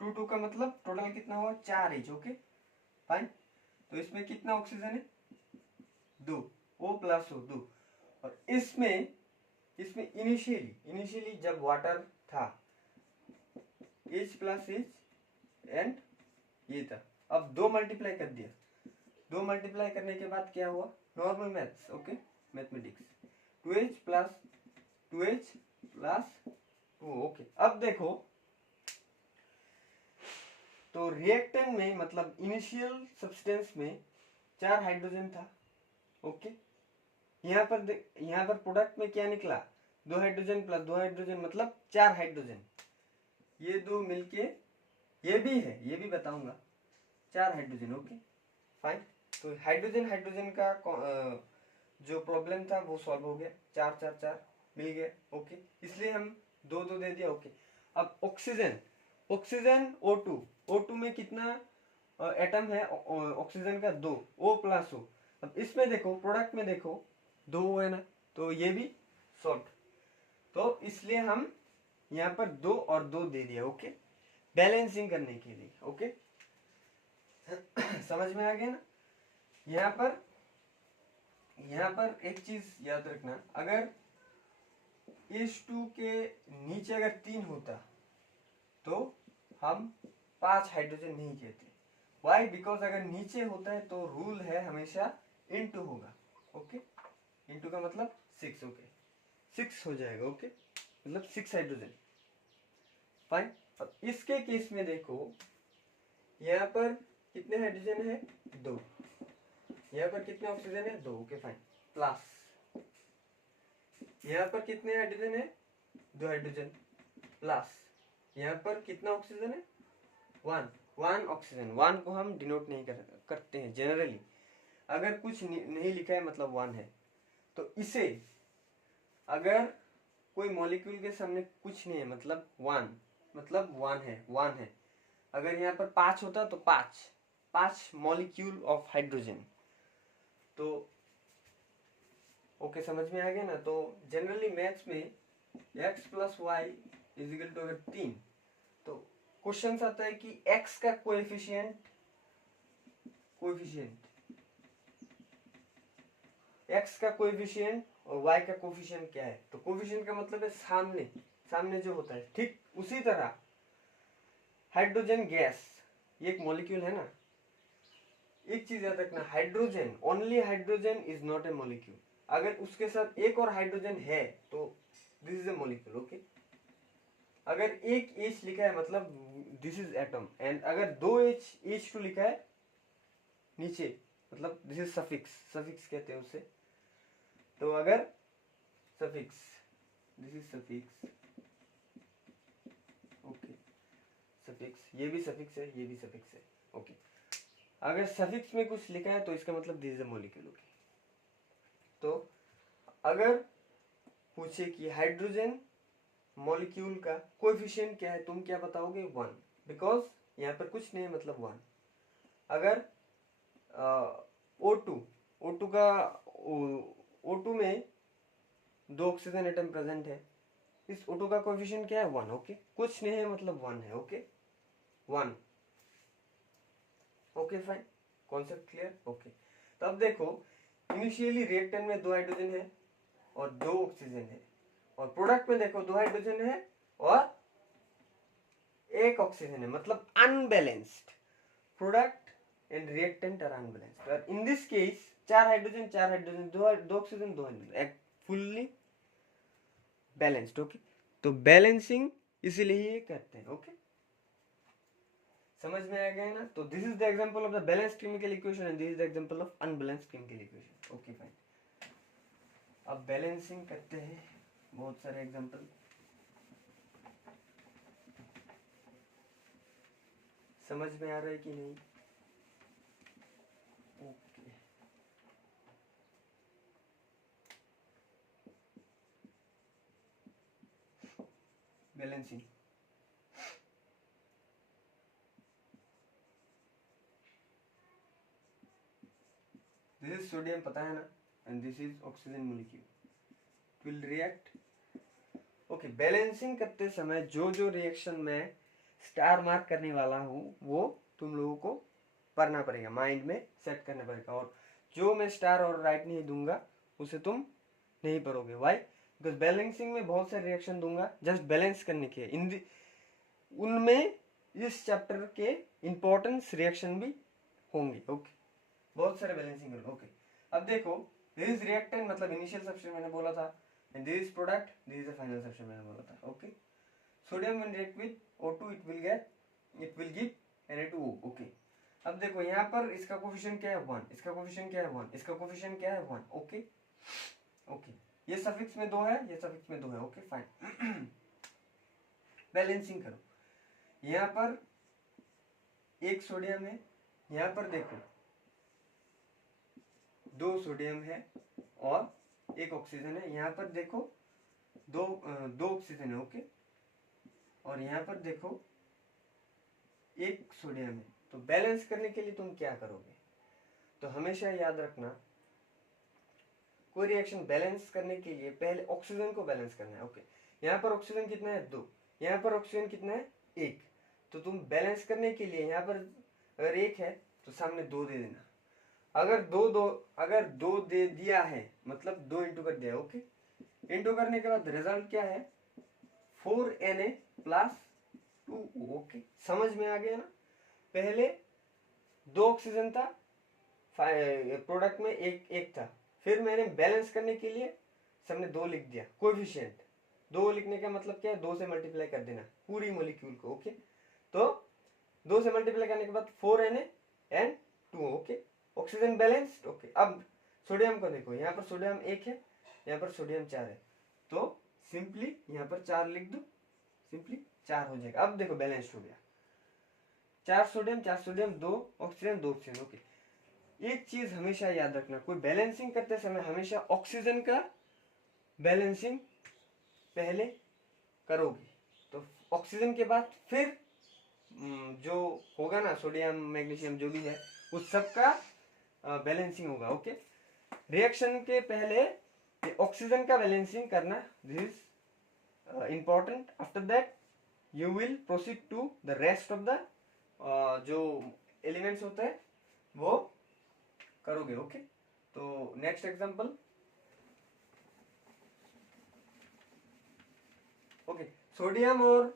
2 का मतलब टोटल कितना हुआ 4H। ओके फाइन, तो इसमें कितना ऑक्सीजन है 2, O प्लस O 2, और इसमें इनिशियली जब वाटर था H प्लस H एंड ये था, अब 2 मल्टीप्लाई कर दिया, 2 मल्टीप्लाई करने के बाद क्या हुआ, normal maths. Okay, mathematics, 2H plus 2H plus 2। Okay, अब देखो तो रिएक्टेंट में मतलब इनिशियल सब्सटेंस में 4 हाइड्रोजन था। ओके, यहाँ पर प्रोडक्ट में क्या निकला, 2 हाइड्रोजन प्लस 2 हाइड्रोजन, मतलब 4 हाइड्रोजन, ये दो मिलके ये भी है, ये भी बताऊंगा, 4 हाइड्रोजन। ओके फाइन, तो हाइड्रोजन का जो प्रॉब्लम था वो सॉल्व हो गया, 4 4 4 मिल गया। ओके, इसलिए हम 2 2 दे दिया। ओके, अब ऑक्सीजन O2 में कितना एटम है ऑक्सीजन का 2, O प्लस O। अब इसमें देखो प्रोडक्ट में देखो 2 है ना, तो ये भी सॉल्व, तो इसलिए हम यहाँ पर 2 और 2 दे दिया। ओके, बैलेंसिंग करने के लिए। ओके समझ में आ गया ना। यहाँ पर एक चीज याद रखना, अगर H2 के नीचे अगर 3 होता तो हम 5 हाइड्रोजन नहीं कहते। वाई, बिकॉज अगर नीचे होता है तो रूल है हमेशा इनटू होगा। ओके, इनटू का मतलब 6। ओके, 6 हो जाएगा। ओके, मतलब 6 हाइड्रोजन। फाइन, अब इसके केस में देखो यहाँ पर कितने हाइड्रोजन है 2, यहाँ पर कितने ऑक्सीजन है 2। ओके फाइन, प्लस यहाँ पर कितने हाइड्रोजन है 2 हाइड्रोजन, प्लस यहाँ पर कितना ऑक्सीजन है 1 ऑक्सीजन। 1 को हम डिनोट नहीं करते हैं जनरली, अगर कुछ नहीं लिखा है मतलब 1 है, तो इसे अगर कोई मॉलिक्यूल के सामने कुछ नहीं है मतलब 1 है 1 है। अगर यहाँ पर 5 होता तो 5 मॉलिक्यूल ऑफ हाइड्रोजन। तो ओके, समझ में आ गया ना। तो जनरली मैथ्स में x plus y equal to अगर 3, तो क्वेश्चन आता है कि x का कोएफिशिएंट x का कोएफिशिएंट और y का कोएफिशिएंट क्या है। तो कोएफिशिएंट का मतलब है सामने, सामने जो होता है। ठीक उसी तरह हाइड्रोजन गैस, ये एक मॉलिक्यूल है ना। एक चीज याद रखना, hydrogen, only hydrogen is not a molecule. अगर उसके साथ एक और हाइड्रोजन है तो this is A molecule, okay. अगर एक H लिखा है मतलब दिस इज एटम, एंड अगर दो H2 लिखा है नीचे मतलब दिस इज सफिक्स, सफिक्स कहते हैं उसे। तो अगर suffix, this is suffix, okay, suffix, ये भी सफिक्स है, ये भी सफिक्स है, ओके। अगर सफिक्स में कुछ लिखा है तो इसका मतलब this is a molecule, okay. तो अगर पूछे कि हाइड्रोजन मॉलिक्यूल का कोएफिशिएंट क्या है, तुम क्या बताओगे? 1, बिकॉज यहाँ पर कुछ नहीं है मतलब 1। अगर O2 का O2 में 2 ऑक्सीजन एटम प्रेजेंट है, इस O2 का कोएफिशिएंट क्या है? 1, ओके। कुछ नहीं है मतलब 1 है, okay, 1, okay fine, concept clear, okay. तो अब देखो, इनिशियली रिएक्टेंट में 2 हाइड्रोजन है और 2 ऑक्सीजन है, और प्रोडक्ट में देखो 2 हाइड्रोजन है और 1 ऑक्सीजन है, मतलब unbalanced. Product and reactant are unbalanced. और in this case 4 hydrogen 4 hydrogen, 2 oxygen 2 hydrogen, एक फुल्ली बैलेंस्ड, ओके। तो बैलेंसिंग इसीलिए ये कहते हैं, ओके। समझ में आ गया ना? तो this is the example of the balanced chemical equation and this is the example of unbalanced chemical equation, okay fine. अब बैलेंसिंग करते हैं, बहुत सारे एग्जांपल। समझ में आ रहा है कि नहीं? Okay, balancing. This is sodium, पता है ना, and this is oxygen molecule, will react, okay. Balancing करते समय जो जो रिएक्शन में स्टार मार्क करने वाला हूँ वो तुम लोगों को पढ़ना पड़ेगा, माइंड में सेट करना पड़ेगा, और जो मैं स्टार और राइट नहीं दूंगा उसे तुम नहीं पढ़ोगे। वाई? बिकॉज बैलेंसिंग में बहुत सारे रिएक्शन दूंगा जस्ट बैलेंस करने के, उनमें इस चैप्टर के इंपॉर्टेंस रिएक्शन भी होंगे, ओके। बहुत सारे बैलेंसिंग करोगे, ओके। अब देखो, दिस इज रिएक्टेंट मतलब इनिशियल सब्सट्रेट मैंने बोला था, and this is product, this is the final substrate मैंने बोला था, okay. Sodium when react with O2 it will give Na2O, okay. अब देखो यहाँ पर इसका कोफिशिएंट क्या है? 1, इसका कोफिशिएंट क्या है? 1, इसका कोफिशिएंट क्या है? 1, ओके, ओके। ये सफिक्स में 2 है, ये सफिक्स में 2 है, ओके फाइन। बैलेंसिंग करो, यहाँ पर एक सोडियम है, यहाँ पर देखो 2 सोडियम है और 1 ऑक्सीजन है, यहाँ पर देखो दो ऑक्सीजन है, ओके, और यहाँ पर देखो 1 सोडियम है। तो बैलेंस करने के लिए तुम क्या करोगे? तो हमेशा याद रखना, कोई रिएक्शन बैलेंस करने के लिए पहले ऑक्सीजन को बैलेंस करना है, ओके। यहाँ पर ऑक्सीजन कितना है? 2, यहाँ पर ऑक्सीजन कितना है? 1। तो तुम बैलेंस करने के लिए यहाँ पर अगर 1 है तो सामने 2 दे देना। अगर दो दे दिया है मतलब 2 इंटू कर दिया, ओके। इंटू करने के बाद रिजल्ट क्या है? 4Na plus 2O, okay. समझ में आ गया ना? पहले 2 ऑक्सीजन था, प्रोडक्ट में एक था, फिर मैंने बैलेंस करने के लिए सबने 2 लिख दिया, कोएफिशिएंट 2 लिखने का मतलब क्या है? 2 से मल्टीप्लाई कर देना पूरी मॉलिक्यूल को, ओके। तो 2 से मल्टीप्लाई करने के बाद 4Na and 2, okay. Oxygen balanced, okay. अब सोडियम को देखो, यहाँ पर सोडियम 1 है, यहाँ पर सोडियम 4 है, तो सिंपली यहाँ पर 4 लिख दो, सिंपली 4 हो जाएगा। अब देखो बैलेंस्ड हो गया, 4 सोडियम 2 ऑक्सीजन 2 ऑक्सीजन, ओके। एक चीज हमेशा याद रखना, कोई बैलेंसिंग करते समय हमेशा ऑक्सीजन का बैलेंसिंग पहले करोगे, तो ऑक्सीजन के बाद फिर जो होगा ना सोडियम मैग्नीशियम जो भी है उस सब का बैलेंसिंग होगा, ओके। रिएक्शन के पहले ऑक्सीजन का बैलेंसिंग करना, this is important. After that you will proceed to the rest of the जो एलिमेंट्स होते हैं वो करोगे, ओके। तो नेक्स्ट एग्जांपल, ओके, सोडियम और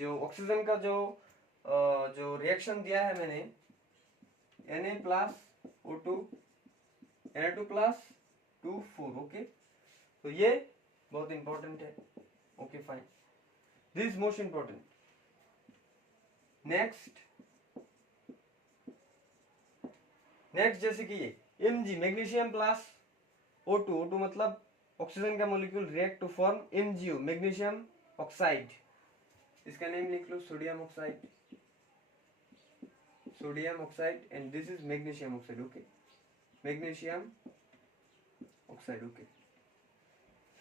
जो ऑक्सीजन का जो रिएक्शन दिया है मैंने, Na plus O2 Na2 plus 2 4, okay, तो ये बहुत इंपॉर्टेंट है, okay fine, this is most important. Next जैसे कि ये Mg, मैग्नीशियम प्लस O2 मतलब ऑक्सीजन का molecule react to form MgO, magnesium oxide, इसका नेम लिख लो sodium oxide, and this is magnesium oxide, okay, magnesium oxide, okay,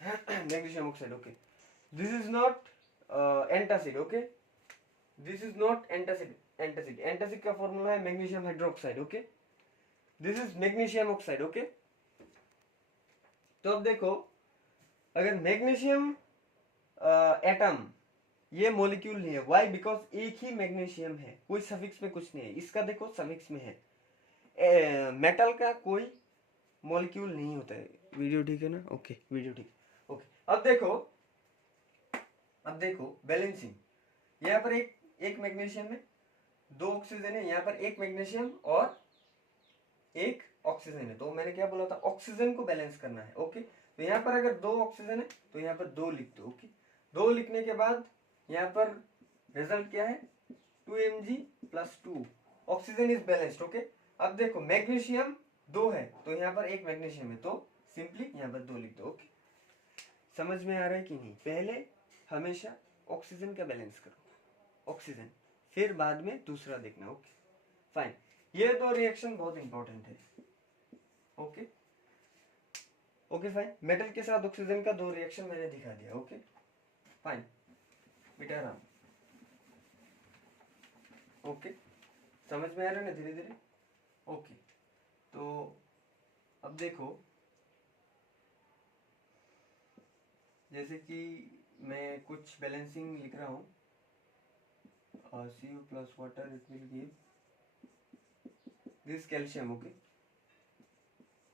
magnesium oxide, okay, this is not antacid, okay, this is not antacid का formula है magnesium hydroxide, okay, this is magnesium oxide, okay. तो अब देखो, अगर magnesium atom ये molecule नहीं है, why, because एक ही मैग्नीशियम है, कोई सफिक्स में कुछ नहीं है, इसका देखो सफिक्स में है, मेटल का कोई मॉलिक्यूल नहीं होता है। वीडियो ठीक है ना, ओके, वीडियो ठीक, ओके। अब देखो बैलेंसिंग, यहाँ पर एक मैग्नीशियम है, 2 ऑक्सीजन है, यहाँ पर एक मैग्नीशियम और एक ऑक्सीजन है, तो मैंने क्या बोला था, ऑक्सीजन को बैलेंस करना है, ओके। तो यहाँ पर अगर 2 ऑक्सीजन है तो यहाँ पर 2 लिख दो, ओके, 2 लिखने के बाद यहाँ पर रिजल्ट क्या है, 2Mg plus 2, oxygen is balanced, okay. अब देखो मैग्नीशियम 2 है तो यहाँ पर एक मैग्नीशियम है, तो सिंपली यहाँ पर 2 लिख दो, ओके। समझ में आ रहा है कि नहीं? पहले हमेशा ऑक्सीजन का बैलेंस करो, ऑक्सीजन, फिर बाद में दूसरा देखना, ओके फाइन। ये 2 रिएक्शन बहुत इंपॉर्टेंट है, ओके, ओके फाइन। मेटल के साथ ऑक्सीजन का 2 रिएक्शन मैंने दिखा दिया, ओके फाइन, बेटा राम, ओके, समझ में आ रहा है ना धीरे धीरे, ओके। तो अब देखो, जैसे कि मैं कुछ बैलेंसिंग लिख रहा हूँ, Cu plus water it will give this calcium, okay,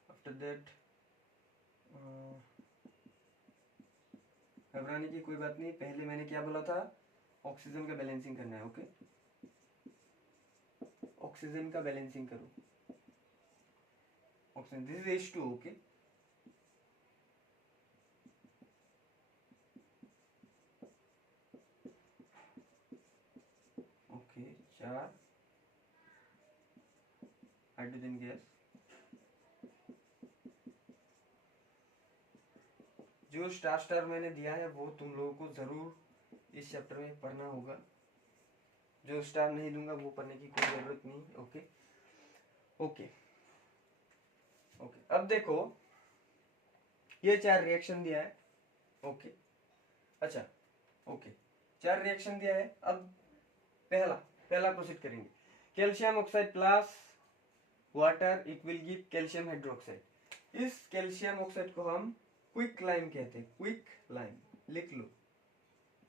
after that घबराने की कोई बात नहीं, पहले मैंने क्या बोला था, ऑक्सीजन का बैलेंसिंग करना है, ओके, ऑक्सीजन का बैलेंसिंग करो, oxygen, this is H2, okay, okay, 4 hydrogen gas. जो स्टार मैंने दिया है वो तुम लोगों को जरूर इस चैप्टर में पढ़ना होगा, जो स्टार नहीं दूंगा वो पढ़ने की कोई जरूरत नहीं, ओके, ओके, ओके। अब देखो ये 4 रिएक्शन दिया है, ओके, अच्छा, ओके, 4 रिएक्शन दिया है। अब पहला प्रोसीड करेंगे, calcium oxide plus water it will give calcium hydroxide. इस कैल्शियम ऑक्साइड को हम क्विक लाइम कहते हैं, क्विक लाइम, लिख लो,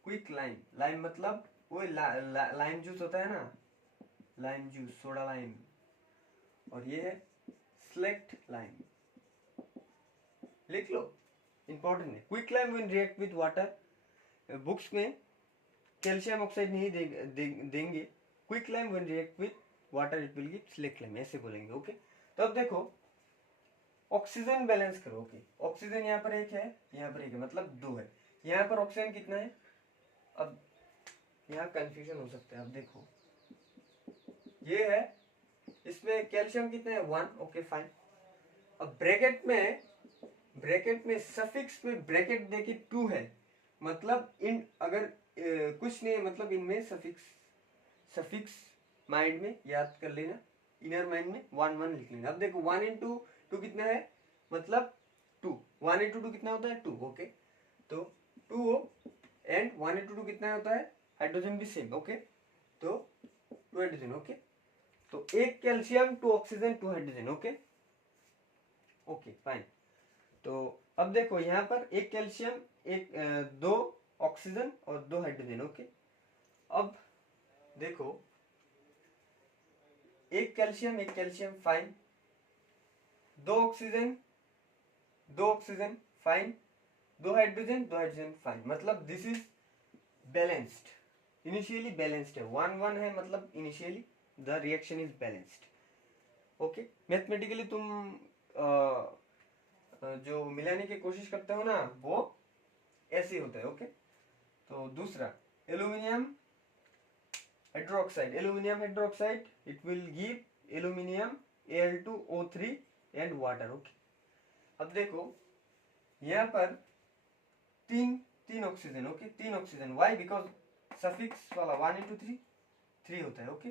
क्विक लाइम, लाइम मतलब वो लाइम जूस होता है ना, लाइम जूस, सोडा लाइम, और ये है स्लेक्ट लाइम, लिख लो, इंपॉर्टेंट है। Quick lime will react with water, books में कैल्शियम ऑक्साइड नहीं देंगे, quick lime will react with water it will give slaked lime, ऐसे बोलेंगे, ओके। तो अब देखो ऑक्सीजन बैलेंस करो, ओके, ऑक्सीजन यहाँ पर 1 है, यहाँ पर 1 है, मतलब 2 है, यहाँ पर ऑक्सीजन कितना है, अब यहाँ कंफ्यूजन हो सकता है। अब देखो ये है, इसमें कैल्शियम कितना है, 1, ओके फाइन। अब ब्रैकेट में सफिक्स में ब्रैकेट देके 2 है, मतलब इन अगर कुछ नहीं है, मतलब इनमें सफिक्स माइंड में याद कर लेना, इनर माइंड में 1 1 लिख लेना। अब देखो 1 into 2 कितना है, मतलब 2, 1 into 2 कितना होता है, 2, ओके, तो 2 हो, एंड 1 into 2 कितना होता है, हाइड्रोजन भी सेम, ओके, तो 2 हाइड्रोजन, ओके, तो 1 calcium 2 oxygen 2 hydrogen, okay, okay fine. तो अब देखो यहाँ पर 1 कैल्शियम 2 ऑक्सीजन और 2 हाइड्रोजन, ओके। अब देखो 1 कैल्शियम फाइन, दो ऑक्सीजन दो ऑक्सीजन फाइन, दो हाइड्रोजन फाइन, मतलब this is balanced, initially balanced है, 1-1 है, मतलब initially the reaction is balanced. Okay, mathematically तुम जो मिलाने की कोशिश करते हो ना वो ऐसे होता है। ओके, तो दूसरा aluminium hydroxide it will give aluminium Al2O3 and water. Okay, अब देखो यहाँ पर तीन ऑक्सीजन। ओके, तीन ऑक्सीजन, वाई बिकॉज सफिक्स वाला 1 into 3 3 होता है। ओके,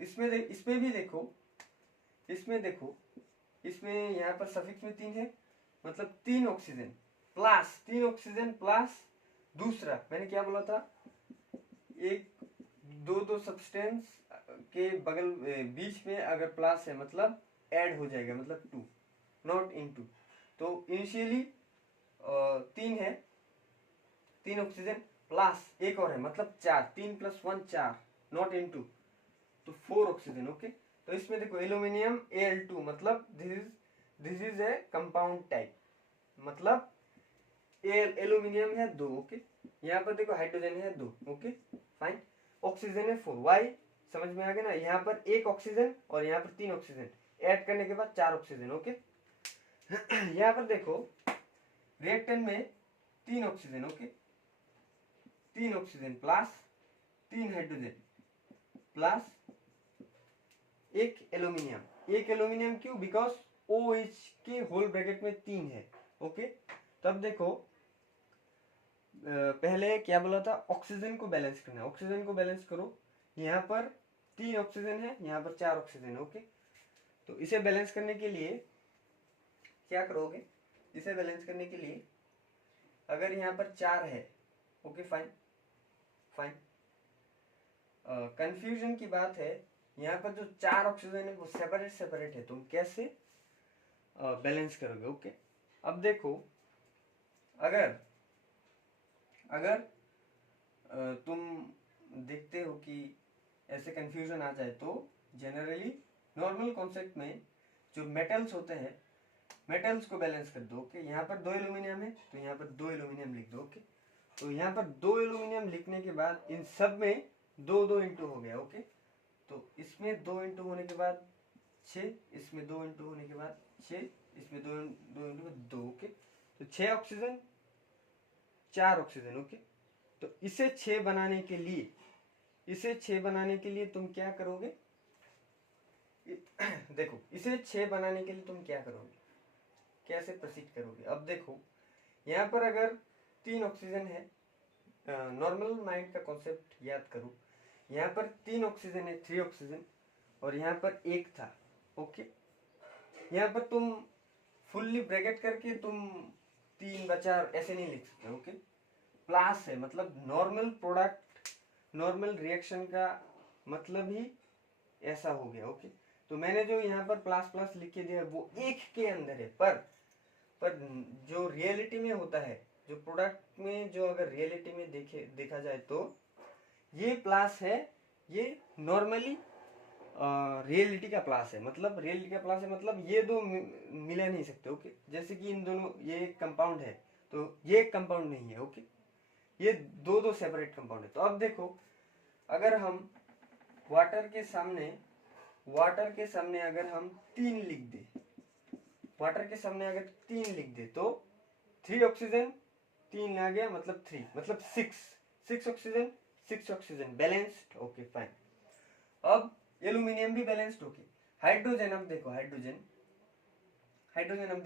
इसमें भी देखो, इसमें यहाँ पर सफिक्स में 3 है, मतलब 3 ऑक्सीजन प्लस दूसरा मैंने क्या बोला था, एक दो सब्सटेंस के बगल बीच में अगर प्लस है मतलब ऐड हो जाएगा, मतलब 2 नॉट इनटू। तो इनिशियली 3 है, 3 ऑक्सीजन प्लस एक और है मतलब 4, 3 + 1 4 नॉट इनटू, तो 4 ऑक्सीजन। ओके, तो इसमें देखो एल्यूमिनियम Al2 मतलब this is A compound type, मतलब एल्यूमिनियम है 2। ओके, यहाँ पर देखो हाइड्रोजन है 2। ओके फाइन, ऑक्सीजन है 4, वाई समझ में आ गया ना, यहाँ पर एक ऑक्सीजन और यहाँ पर 3 ऑक्सीजन ऐड करने के बाद 4 ऑक्सीजन। ओके, यहाँ पर देखो रिएक्टेंट में 3 oxygen. Okay, 3 oxygen plus 3 hydrogen plus एक एल्यूमिनियम क्यों, बिकॉज OH के होल ब्रैकेट में 3 है। ओके, तब देखो पहले क्या बोला था, ऑक्सीजन को बैलेंस करना है, ऑक्सीजन को बैलेंस करो, यहाँ पर 3 ऑक्सीजन है, यहाँ पर 4 ऑक्सीजन है। ओके, तो इसे बैलेंस करने के लिए क्या करोगे, इसे बैलेंस करने के लिए अगर यहाँ पर 4 है, ओके फाइन, कंफ्यूजन की बात है, यहाँ पर जो 4 ऑक्सीजन है वो सेपरेट है, तुम कैसे बैलेंस करोगे। ओके, अब देखो अगर तुम देखते हो कि ऐसे कंफ्यूजन आ जाए तो जनरली नॉर्मल कॉन्सेप्ट में जो मेटल्स होते हैं, मेटल्स को बैलेंस कर दो। ओके, यहाँ पर 2 एल्यूमिनियम है तो यहाँ पर 2 एल्यूमिनियम लिख दो। ओके, तो यहाँ पर 2 एल्यूमिनियम लिखने के बाद इन सब में 2 इंटू हो गया। ओके, तो इसमें 2 इंटू होने के बाद 6, इसमें 2 इंटू होने के बाद 6, इसमें 2 इंटू 2। ओके, तो 6 ऑक्सीजन 4 ऑक्सीजन। ओके, तो इसे 6 बनाने के लिए तुम क्या करोगे, देखो इसे 6 बनाने के लिए तुम क्या करोगे, कैसे प्रोसीड करोगे। अब देखो यहाँ पर अगर 3 ऑक्सीजन है, नॉर्मल माइंड का कॉन्सेप्ट याद करो, यहाँ पर 3 ऑक्सीजन है, 3 ऑक्सीजन, और यहाँ पर एक था। ओके, यहाँ पर तुम फुल्ली ब्रैकेट करके तुम 3 बचा ऐसे नहीं लिख सकते। ओके, प्लस है मतलब नॉर्मल प्रोडक्ट, नॉर्मल रिएक्शन का मतलब ही ऐसा हो गया। ओके, तो मैंने जो यहाँ पर प्लस लिख के दिया वो एक के अंदर है, पर जो रियलिटी में होता है, जो प्रोडक्ट में जो अगर रियलिटी में देखा जाए तो ये प्लस है, ये नॉर्मली रियलिटी का प्लस है, मतलब रियलिटी का प्लस है, मतलब ये दो मिला नहीं सकते। ओके, जैसे कि इन दोनों ये एक कंपाउंड है तो ये एक कंपाउंड नहीं है। ओके, ये दो सेपरेट कंपाउंड है। तो अब देखो अगर हम वाटर के सामने अगर हम 3 लिख दे, वाटर के सामने अगर 3 लिख दे तो 3 ऑक्सीजन 3 आ गया, मतलब 3 मतलब 6 oxygen 6 oxygen balanced. Okay fine, अब एल्यूमिनियम भी बैलेंस्ड। ओके, हाइड्रोजन, अब देखो हाइड्रोजन अब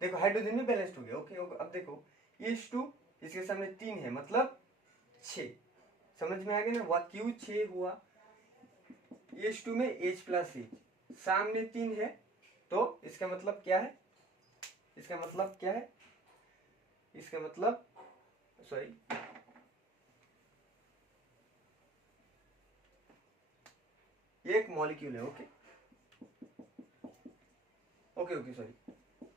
देखो हाइड्रोजन भी बैलेंस्ड हो गया। ओके, अब देखो H2 इसके सामने 3 है मतलब 6, समझ में आ गया ना, क्यों 6 हुआ, H2 में H + H सामने 3 है, तो इसका मतलब क्या है, इसका मतलब सॉरी, ये एक मॉलिक्यूल है। ओके सॉरी,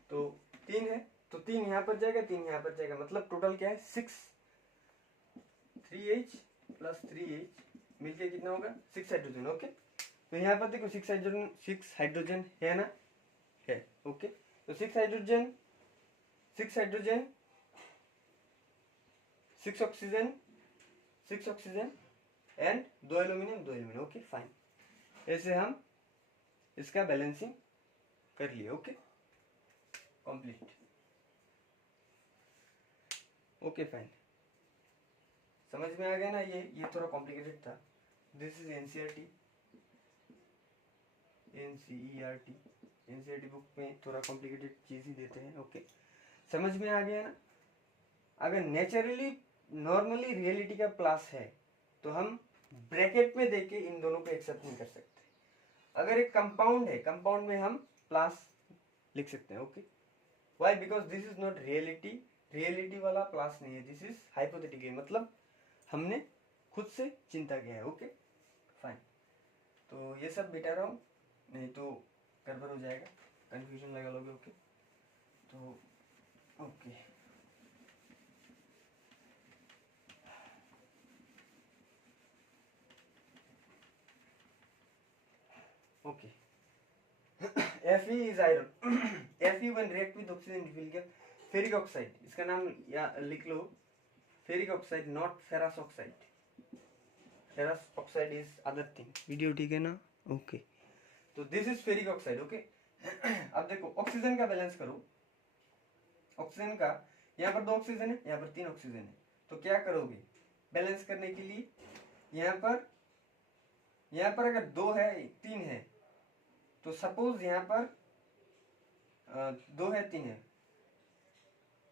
तो 3 है तो 3 यहाँ पर जाएगा, 3 यहाँ पर जाएगा, मतलब टोटल क्या है 6, 3H + 3H मिलके कितना होगा 6 हाइड्रोजन। ओके, तो यहाँ पर देखो 6 हाइड्रोजन है ना, है। ओके, तो 6 hydrogen 6 hydrogen 6 oxygen 6 oxygen and 2 aluminium 2 aluminium. Okay fine, ऐसे हम इसका बैलेंसिंग कर लिए। Okay complete. ओके फाइन, समझ में आ गया ना? ये थोड़ा कॉम्प्लिकेटेड था। This is NCERT NCERT book में थोड़ा कॉम्प्लिकेटेड चीज ही देते हैं। ओके समझ में आ गया ना? अगर नेचुरली नॉर्मली रियलिटी का प्लस है तो हम ब्रैकेट में देके इन दोनों को एक्सेप्ट नहीं कर सकते। अगर एक कंपाउंड है, कंपाउंड में हम प्लस लिख सकते हैं। Okay why? Because this is not reality, reality वाला प्लस नहीं है, दिस इज हाइपोथेटिकल, मतलब हमने खुद से चिंता किया है। ओके फाइन, तो ये सब बिठा रहा हूँ, नहीं तो गड़बड़ हो जाएगा, कंफ्यूजन लगा लोगे। ओके तो okay okay Fe is iron Fe when react with oxygen it will get ferric oxide, इसका नाम या लिख लो, ferric oxide not ferrous oxide, ferrous oxide is other thing। Video ठीक है ना? ओके तो this is ferric oxide. Okay अब देखो ऑक्सीजन का बैलेंस करो, ऑक्सीजन का यहाँ पर 2 ऑक्सीजन है, यहाँ पर 3 ऑक्सीजन है, तो क्या करोगे बैलेंस करने के लिए? यहाँ पर अगर 2 है 3 है, तो सपोज यहाँ पर 2 है 3 है,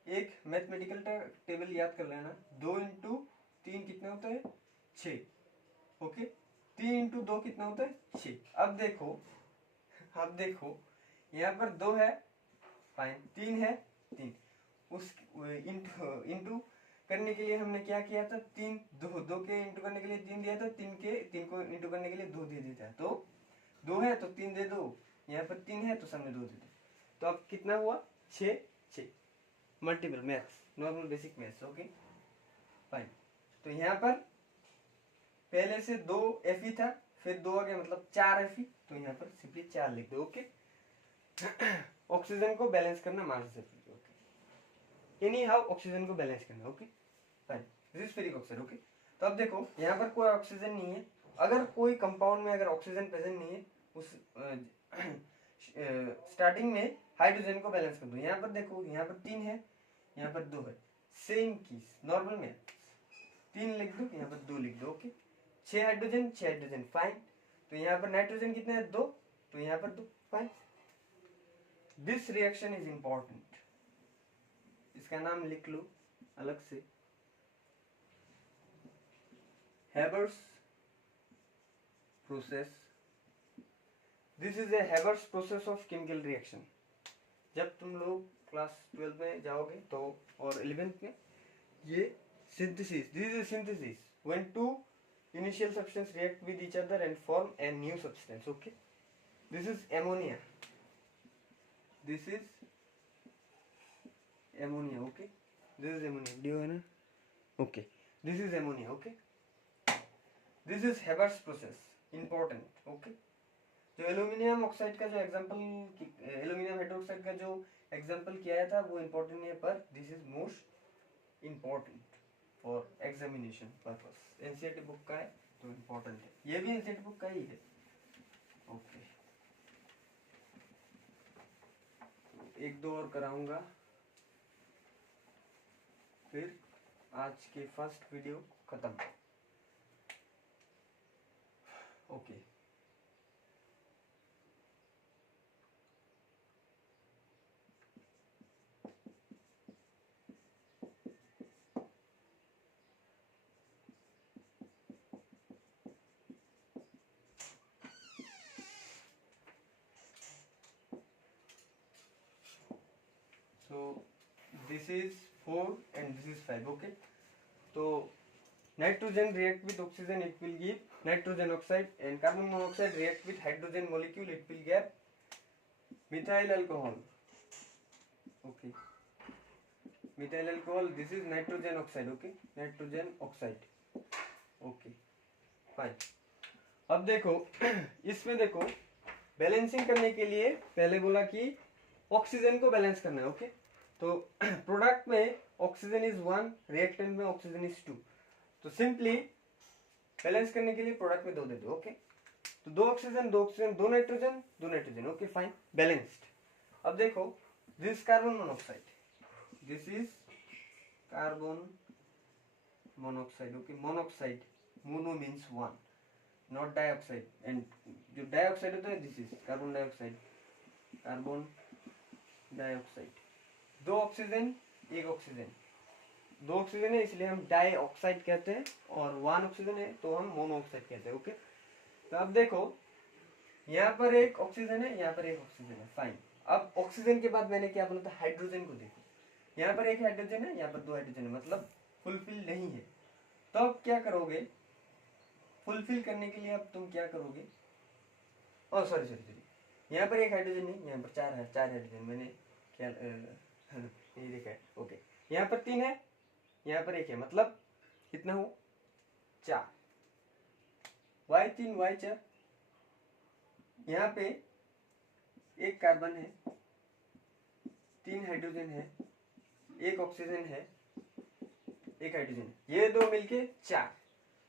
एक मैथमेटिकल टेबल याद कर लेना, 2 इंटू 3 कितना होता है 6। ओके 3 इंटू 2 कितना होता है 6। अब देखो यहाँ पर 2 है फाइन, 3 है 3, उस इंटू करने के लिए हमने क्या किया था, 3 2 के इंटू करने के लिए 3 दिया था, 3 को इंटू करने के लिए 2 दे देता है, तो 2 है तो 3 दे दो, यहाँ पर 3 है तो सामने 2 दे दो, तो अब कितना हुआ 6 6। Multiple maths, normal basic maths. Okay fine, तो यहाँ पर पहले से 2 Fe था, फिर 2 आ गया मतलब 4 Fe, तो यहाँ पर सिंपली 4 लिख दो। ओके ऑक्सीजन को बैलेंस करना मास से। ओके एनी हाउ ऑक्सीजन को बैलेंस करना। Okay fine, this is ferric oxide. Okay तो अब देखो यहाँ पर कोई ऑक्सीजन नहीं है, अगर कोई कंपाउंड में अगर ऑक्सीजन प्रेजेंट नहीं है, उस स्टार्टिंग में हाइड्रोजन को बैलेंस कर दो। यहाँ पर देखो यहाँ पर 3 है, यहाँ पर 2 है, सेम कीज नॉर्मल में 3 लिख दो, यहाँ पर 2 लिख दो। ओके 6 हाइड्रोजन फाइन, तो यहाँ पर नाइट्रोजन कितना है 2, तो यहाँ पर 2 fine. This reaction is important, इसका नाम लिख लो अलग से, Haber's process. This is A Haber's process of chemical reaction. जब तुम लोग क्लास 12 में जाओगे तो और 11th में, ये synthesis, this is a synthesis when two initial substance react with each other and form a new substance. Okay, this is ammonia, this is ammonia. Okay, this is ammonia, do you know? Okay, this is ammonia. Okay, this is Haber's process, important. Okay, जो aluminium oxide का जो example, aluminium hydroxide का जो example किया था वो important नहीं है, पर this is most important for examination purpose. NCERT book का है तो इम्पोर्टेंट है, ये भी एनसीईआरटी बुक का ही है। ओके एक दो और कराऊंगा, फिर आज के फर्स्ट वीडियो खत्म। Okay so this is 4 and this is 5. okay, so nitrogen react with oxygen, it will give nitrogen oxide, and carbon monoxide react with hydrogen molecule, it will get methyl alcohol. okay, methyl alcohol, this is nitrogen oxide. okay, nitrogen oxide. okay fine, अब देखो इसमें देखो balancing करने के लिए पहले बोला कि ऑक्सीजन को बैलेंस करना है। ओके, तो प्रोडक्ट में ऑक्सीजन इज 1, रिएक्टेंट में ऑक्सीजन इज 2। तो सिंपली बैलेंस करने के लिए प्रोडक्ट में 2 दे दो। ओके, तो 2 oxygen 2 oxygen 2 nitrogen 2 nitrogen. Okay fine, balanced. अब देखो, this carbon monoxide, this is carbon monoxide. Okay, monoxide, mono means 1, not dioxide. And जो डाइऑक्साइड होता है this is carbon dioxide, carbon dioxide. 2 oxygen 1 oxygen, 2 oxygen है इसलिए हम dioxide कहते हैं, और 1 ऑक्सीजन है तो हम मोनोऑक्साइड कहते हैं। ओके, तो अब देखो यहाँ पर एक ऑक्सीजन है, यहाँ पर एक ऑक्सीजन है, फाइन। अब ऑक्सीजन के बाद मैंने क्या बोला था, हाइड्रोजन को देखो, यहाँ पर एक हाइड्रोजन है, यहाँ पर 2 हाइड्रोजन है, मतलब फुलफिल नहीं है। तो अब क्या करोगे, फुलफिल करने के लिए अब तुम क्या करोगे, ओह सॉरी सॉरी सॉरी, यहाँ पर एक हाइड्रोजन है, यहाँ पर 4 है, 4 हाइड्रोजन, मैंने क्या नहीं देखा है। ओके, यहाँ पर 3 है, यहाँ पर 1 है, मतलब कितना हो 4, Y 3 Y 4। यहाँ पे एक कार्बन है, 3 हाइड्रोजन है, 1 ऑक्सीजन है, 1 हाइड्रोजन है, ये 2 मिलके 4।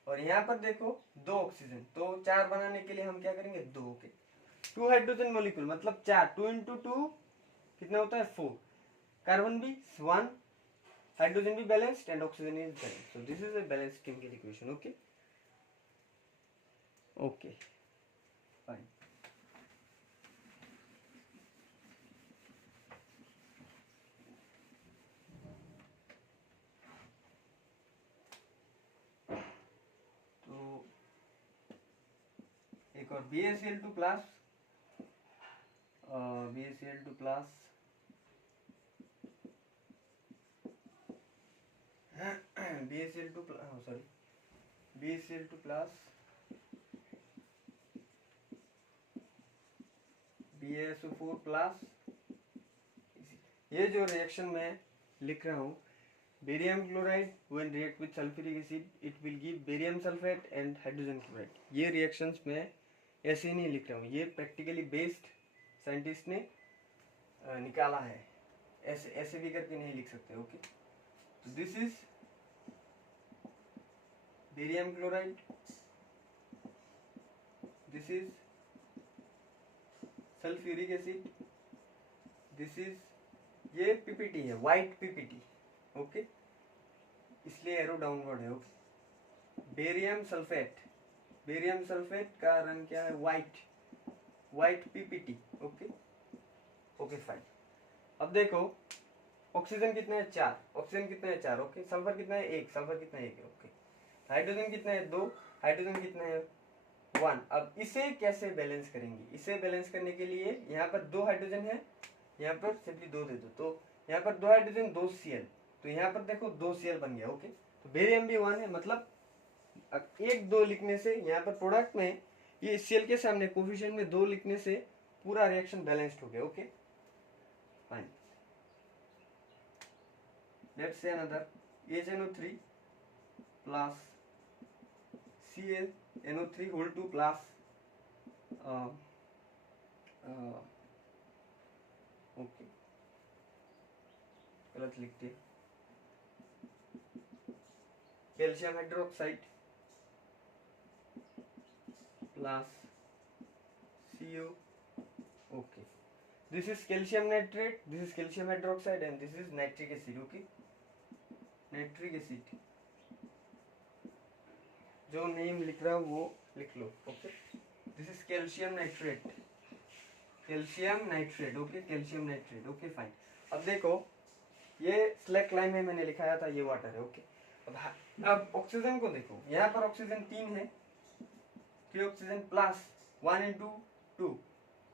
और यहाँ पर देखो 2 ऑक्सीजन, तो 4 बनाने के लिए हम क्या करेंगे 2। ओके, 2 हाइड्रोजन मॉलिक्यूल मतलब 4, 2 इंटू 2 कितना होता है 4। कार्बन भी 1, हाइड्रोजन भी balanced and oxygen is balanced. So this is a balanced chemical equation. Okay okay fine. तो एक और BaCl2 plus, BaCl2 plus, BaCl2 sorry BaCl2 plus BaSO4 plus. ये जो रिएक्शन मैं लिख रहा हूँ, barium chloride when react with sulphuric acid it will give barium sulphate and hydrogen chloride. ये रिएक्शंस में ऐसे ही नहीं लिख रहा हूँ, ये प्रैक्टिकली बेस्ड साइंटिस्ट ने निकाला है, ऐसे ऐसे भी करके नहीं लिख सकते। ओके, तो this is barium chloride, this is sulphuric acid, this is, ये पीपीटी है, व्हाइट पीपीटी। ओके, इसलिए एरो डाउनवर्ड है। Okay, barium sulphate, barium sulphate का रंग क्या है, white, white PPT. Okay okay fine. अब देखो ऑक्सीजन कितना है 4, ऑक्सीजन कितना है 4। ओके, सल्फर कितना है 1, सल्फर कितना है 1। ओके, हाइड्रोजन कितना है 2, हाइड्रोजन कितना है 1। अब इसे कैसे बैलेंस करेंगे, इसे बैलेंस करने के लिए यहाँ पर 2 हाइड्रोजन है, यहाँ पर सिंपली 2 दे दो, तो यहाँ पर 2 हाइड्रोजन 2 Cl, तो यहाँ पर देखो 2 Cl बन गया। ओके, तो बेरियम भी 1 है, मतलब 1 2 लिखने से यहाँ पर प्रोडक्ट में ये Cl के सामने कोफिशिएंट में 2 लिखने से पूरा रिएक्शन बैलेंस्ड हो गया। Okay fine, let's say another HNO3 plus CaNO3 whole 2 plus okay गलत लिखते, calcium hydroxide plus CO। Okay, this is calcium nitrate, this is calcium hydroxide and this is nitric acid. Okay, nitric acid, जो name लिख रहा हूँ वो लिख लो। Okay, this is calcium nitrate, calcium nitrate. Okay, calcium nitrate. Okay fine. अब देखो ये स्लैक लाइन में मैंने लिखाया था, ये वाटर है। ओके, अब ऑक्सीजन को देखो, यहाँ पर ऑक्सीजन 3 है, 3 ऑक्सीजन प्लस 1 इंटू 2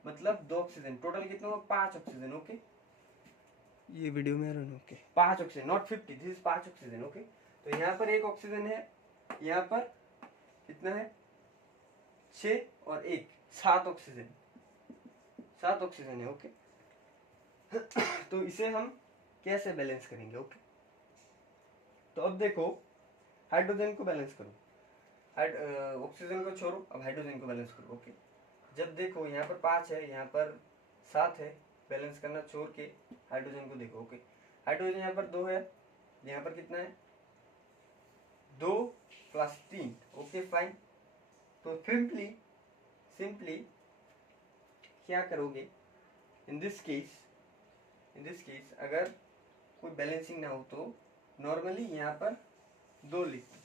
मतलब 2 ऑक्सीजन, टोटल कितना हुआ 5 ऑक्सीजन। ओके, ये वीडियो में run. Okay, 5 oxygen, not 50, this is 5 oxygen. Okay, तो यहाँ पर 1 ऑक्सीजन है, यहाँ पर कितना है 6 और 1 7 ऑक्सीजन, 7 ऑक्सीजन है। ओके, तो इसे हम कैसे बैलेंस करेंगे। ओके, तो अब देखो हाइड्रोजन को बैलेंस करो, ऑक्सीजन को छोड़ो, अब हाइड्रोजन को बैलेंस करो। ओके, जब देखो यहाँ पर 5 है, यहाँ पर 7 है, बैलेंस करना छोड़ के हाइड्रोजन को देखो। ओके, हाइड्रोजन यहाँ पर 2 है, यहाँ पर कितना है 2 + 3। Okay fine. तो सिंपली क्या करोगे इन दिस केस अगर कोई बैलेंसिंग ना हो तो नॉर्मली यहाँ पर 2 लिख दो।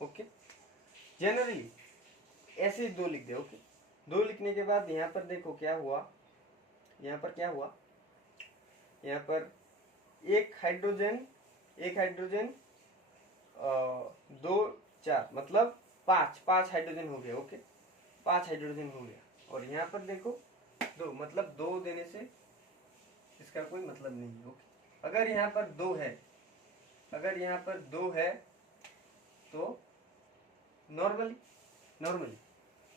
ओके, जनरली ऐसे 2 लिख दे। ओके, 2 लिखने के बाद यहाँ पर देखो क्या हुआ, यहाँ पर एक हाइड्रोजन 2 4 मतलब 5 हाइड्रोजन हो गया। ओके, 5 हाइड्रोजन हो गया। और यहाँ पर देखो 2 मतलब 2 देने से इसका कोई मतलब नहीं है। ओके, अगर यहाँ पर 2 है तो नॉर्मली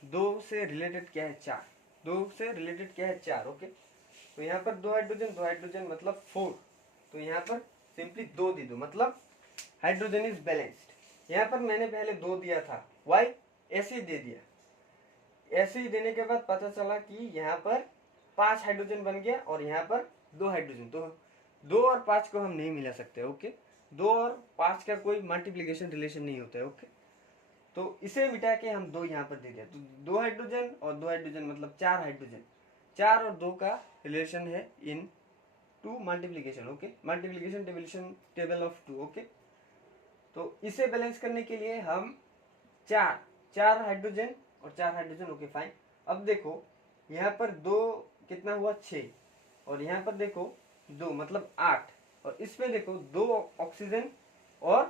2 से रिलेटेड क्या है 4, 2 से रिलेटेड क्या है 4। ओके, तो यहाँ पर 2 हाइड्रोजन मतलब 4, तो यहाँ पर सिंपली 2 दे दो मतलब हाइड्रोजन इज बैलेंस्ड। यहाँ पर मैंने पहले 2 दिया था, वाई ऐसे ही दे दिया। ऐसे ही देने के बाद पता चला कि यहाँ पर 5 हाइड्रोजन बन गया और यहाँ पर 2 हाइड्रोजन, तो 2 और 5 को हम नहीं मिला सकते। ओके, 2 और 5 का कोई मल्टीप्लिकेशन रिलेशन नहीं होता है। ओके, तो इसे मिटा के हम 2 यहाँ पर दे दिया, तो 2 हाइड्रोजन और 2 हाइड्रोजन मतलब 4 हाइड्रोजन, 4 और 2 का रिलेशन है इन 2 multiplication. Okay, multiplication table of 2। Okay, तो इसे बैलेंस करने के लिए हम 4 हाइड्रोजन और 4 हाइड्रोजन। Okay fine. अब देखो यहाँ पर 2 कितना हुआ 6, और यहाँ पर देखो 2 मतलब 8, और इसमें देखो 2 ऑक्सीजन और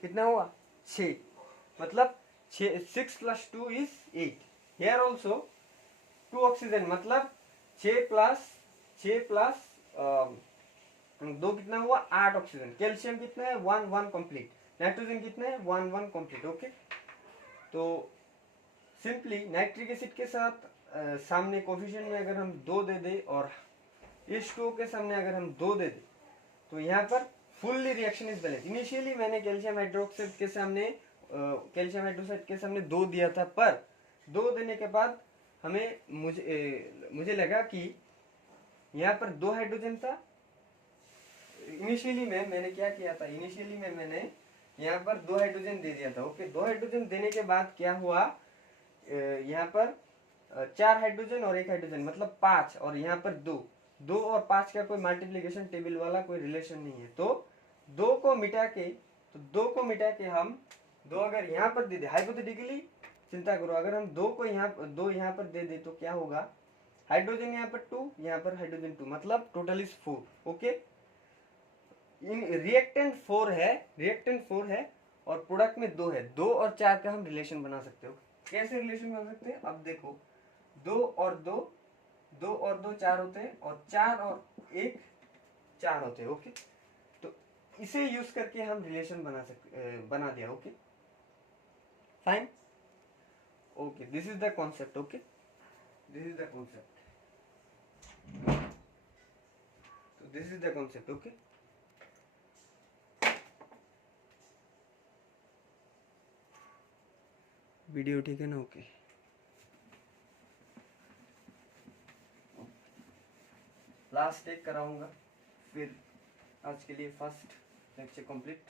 कितना हुआ 6 मतलब 6 + 2 = 8। हियर ऑल्सो 2 ऑक्सीजन मतलब 6 प्लस 2 कितना हुआ 8 ऑक्सीजन। कैल्शियम कितना है 1 कंप्लीट, नाइट्रोजन कितना है 1 कंप्लीट। ओके, तो सिंपली नाइट्रिक एसिड के साथ सामने कोफिशिएंट में अगर हम 2 दे दे और H2O के सामने अगर हम 2 दे दे तो यहाँ पर fully reaction is balance. Initially मैंने कैल्शियम हाइड्रोक्साइड के सामने 2 दिया था, पर 2 देने के बाद मुझे लगा कि यहाँ पर 2 हाइड्रोजन था। इनिशियली मैंने क्या किया था, मैंने यहाँ पर 2 हाइड्रोजन दे दिया था। ओके, 2 हाइड्रोजन देने के बाद क्या हुआ, यहाँ पर 4 हाइड्रोजन और 1 हाइड्रोजन मतलब 5, और यहाँ पर 2 और 5 का कोई मल्टीप्लिकेशन टेबल वाला कोई रिलेशन नहीं है। तो 2 को मिटा के हम 2 अगर यहाँ पर दे दे, हाइपोथेटिकली चिंता करो, अगर हम 2 यहाँ पर दे दे तो क्या होगा, हाइड्रोजन यहाँ पर 2, यहाँ पर हाइड्रोजन 2 मतलब total is 4। Okay, in reactant 4 है और प्रोडक्ट में 2 है, 2 और 4 का हम रिलेशन बना सकते हो। कैसे रिलेशन बना सकते हैं, अब देखो 2 और 2 4 होते हैं, और 4 और 1 4 होते हैं। ओके, तो इसे यूज करके हम रिलेशन बना दिया। Okay fine. Okay, this is the concept. Okay, this is the concept. Okay, video ठीक है ना। ओके, लास्ट एक कराऊंगा, फिर आज के लिए फर्स्ट लेक्चर कंप्लीट।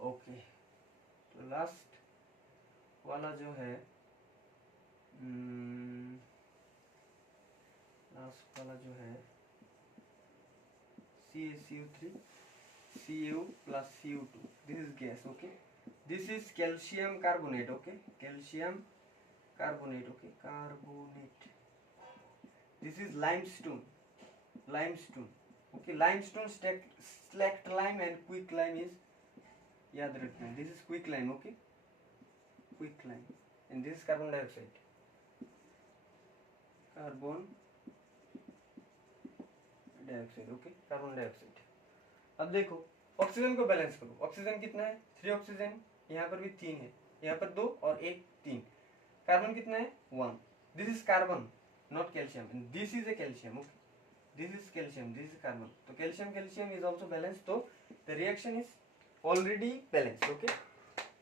ओके, तो लास्ट वाला जो है CaCO3 Cu plus Cu2, this is gas. Okay, this is calcium carbonate. Okay, calcium carbonate. Okay, carbonate. This is limestone. Okay, limestone, slacked lime and quick lime is, याद रखना, this is quick lime. Okay, quick lime, and this is carbon dioxide. Okay, carbon dioxide. अब देखो oxygen को balance करो, oxygen कितना है 3 oxygen, यहाँ पर भी 3 है, यहाँ पर 2 और 1 3। कार्बन कितना है 1, this is carbon not calcium, this is A calcium. Okay, this is calcium, this is carbon, तो कैल्शियम इज ऑल्सो बैलेंस, तो the reaction is already balance. Okay,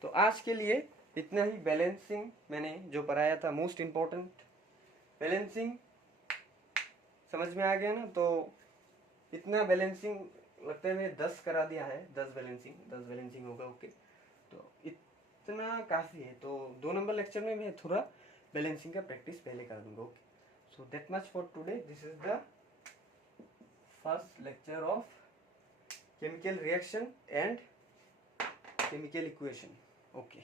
तो आज के लिए इतना ही। बैलेंसिंग मैंने जो पढ़ाया था, मोस्ट इंपॉर्टेंट बैलेंसिंग समझ में आ गया ना। तो इतना बैलेंसिंग लगता है मैंने 10 करा दिया है, 10 बैलेंसिंग होगा। ओके, तो इतना काफ़ी है। तो 2 नंबर लेक्चर में मैं थोड़ा बैलेंसिंग का प्रैक्टिस पहले कर दूंगा। Okay, so that much for today. This is the first lecture of chemical reaction and chemical equation. Okay.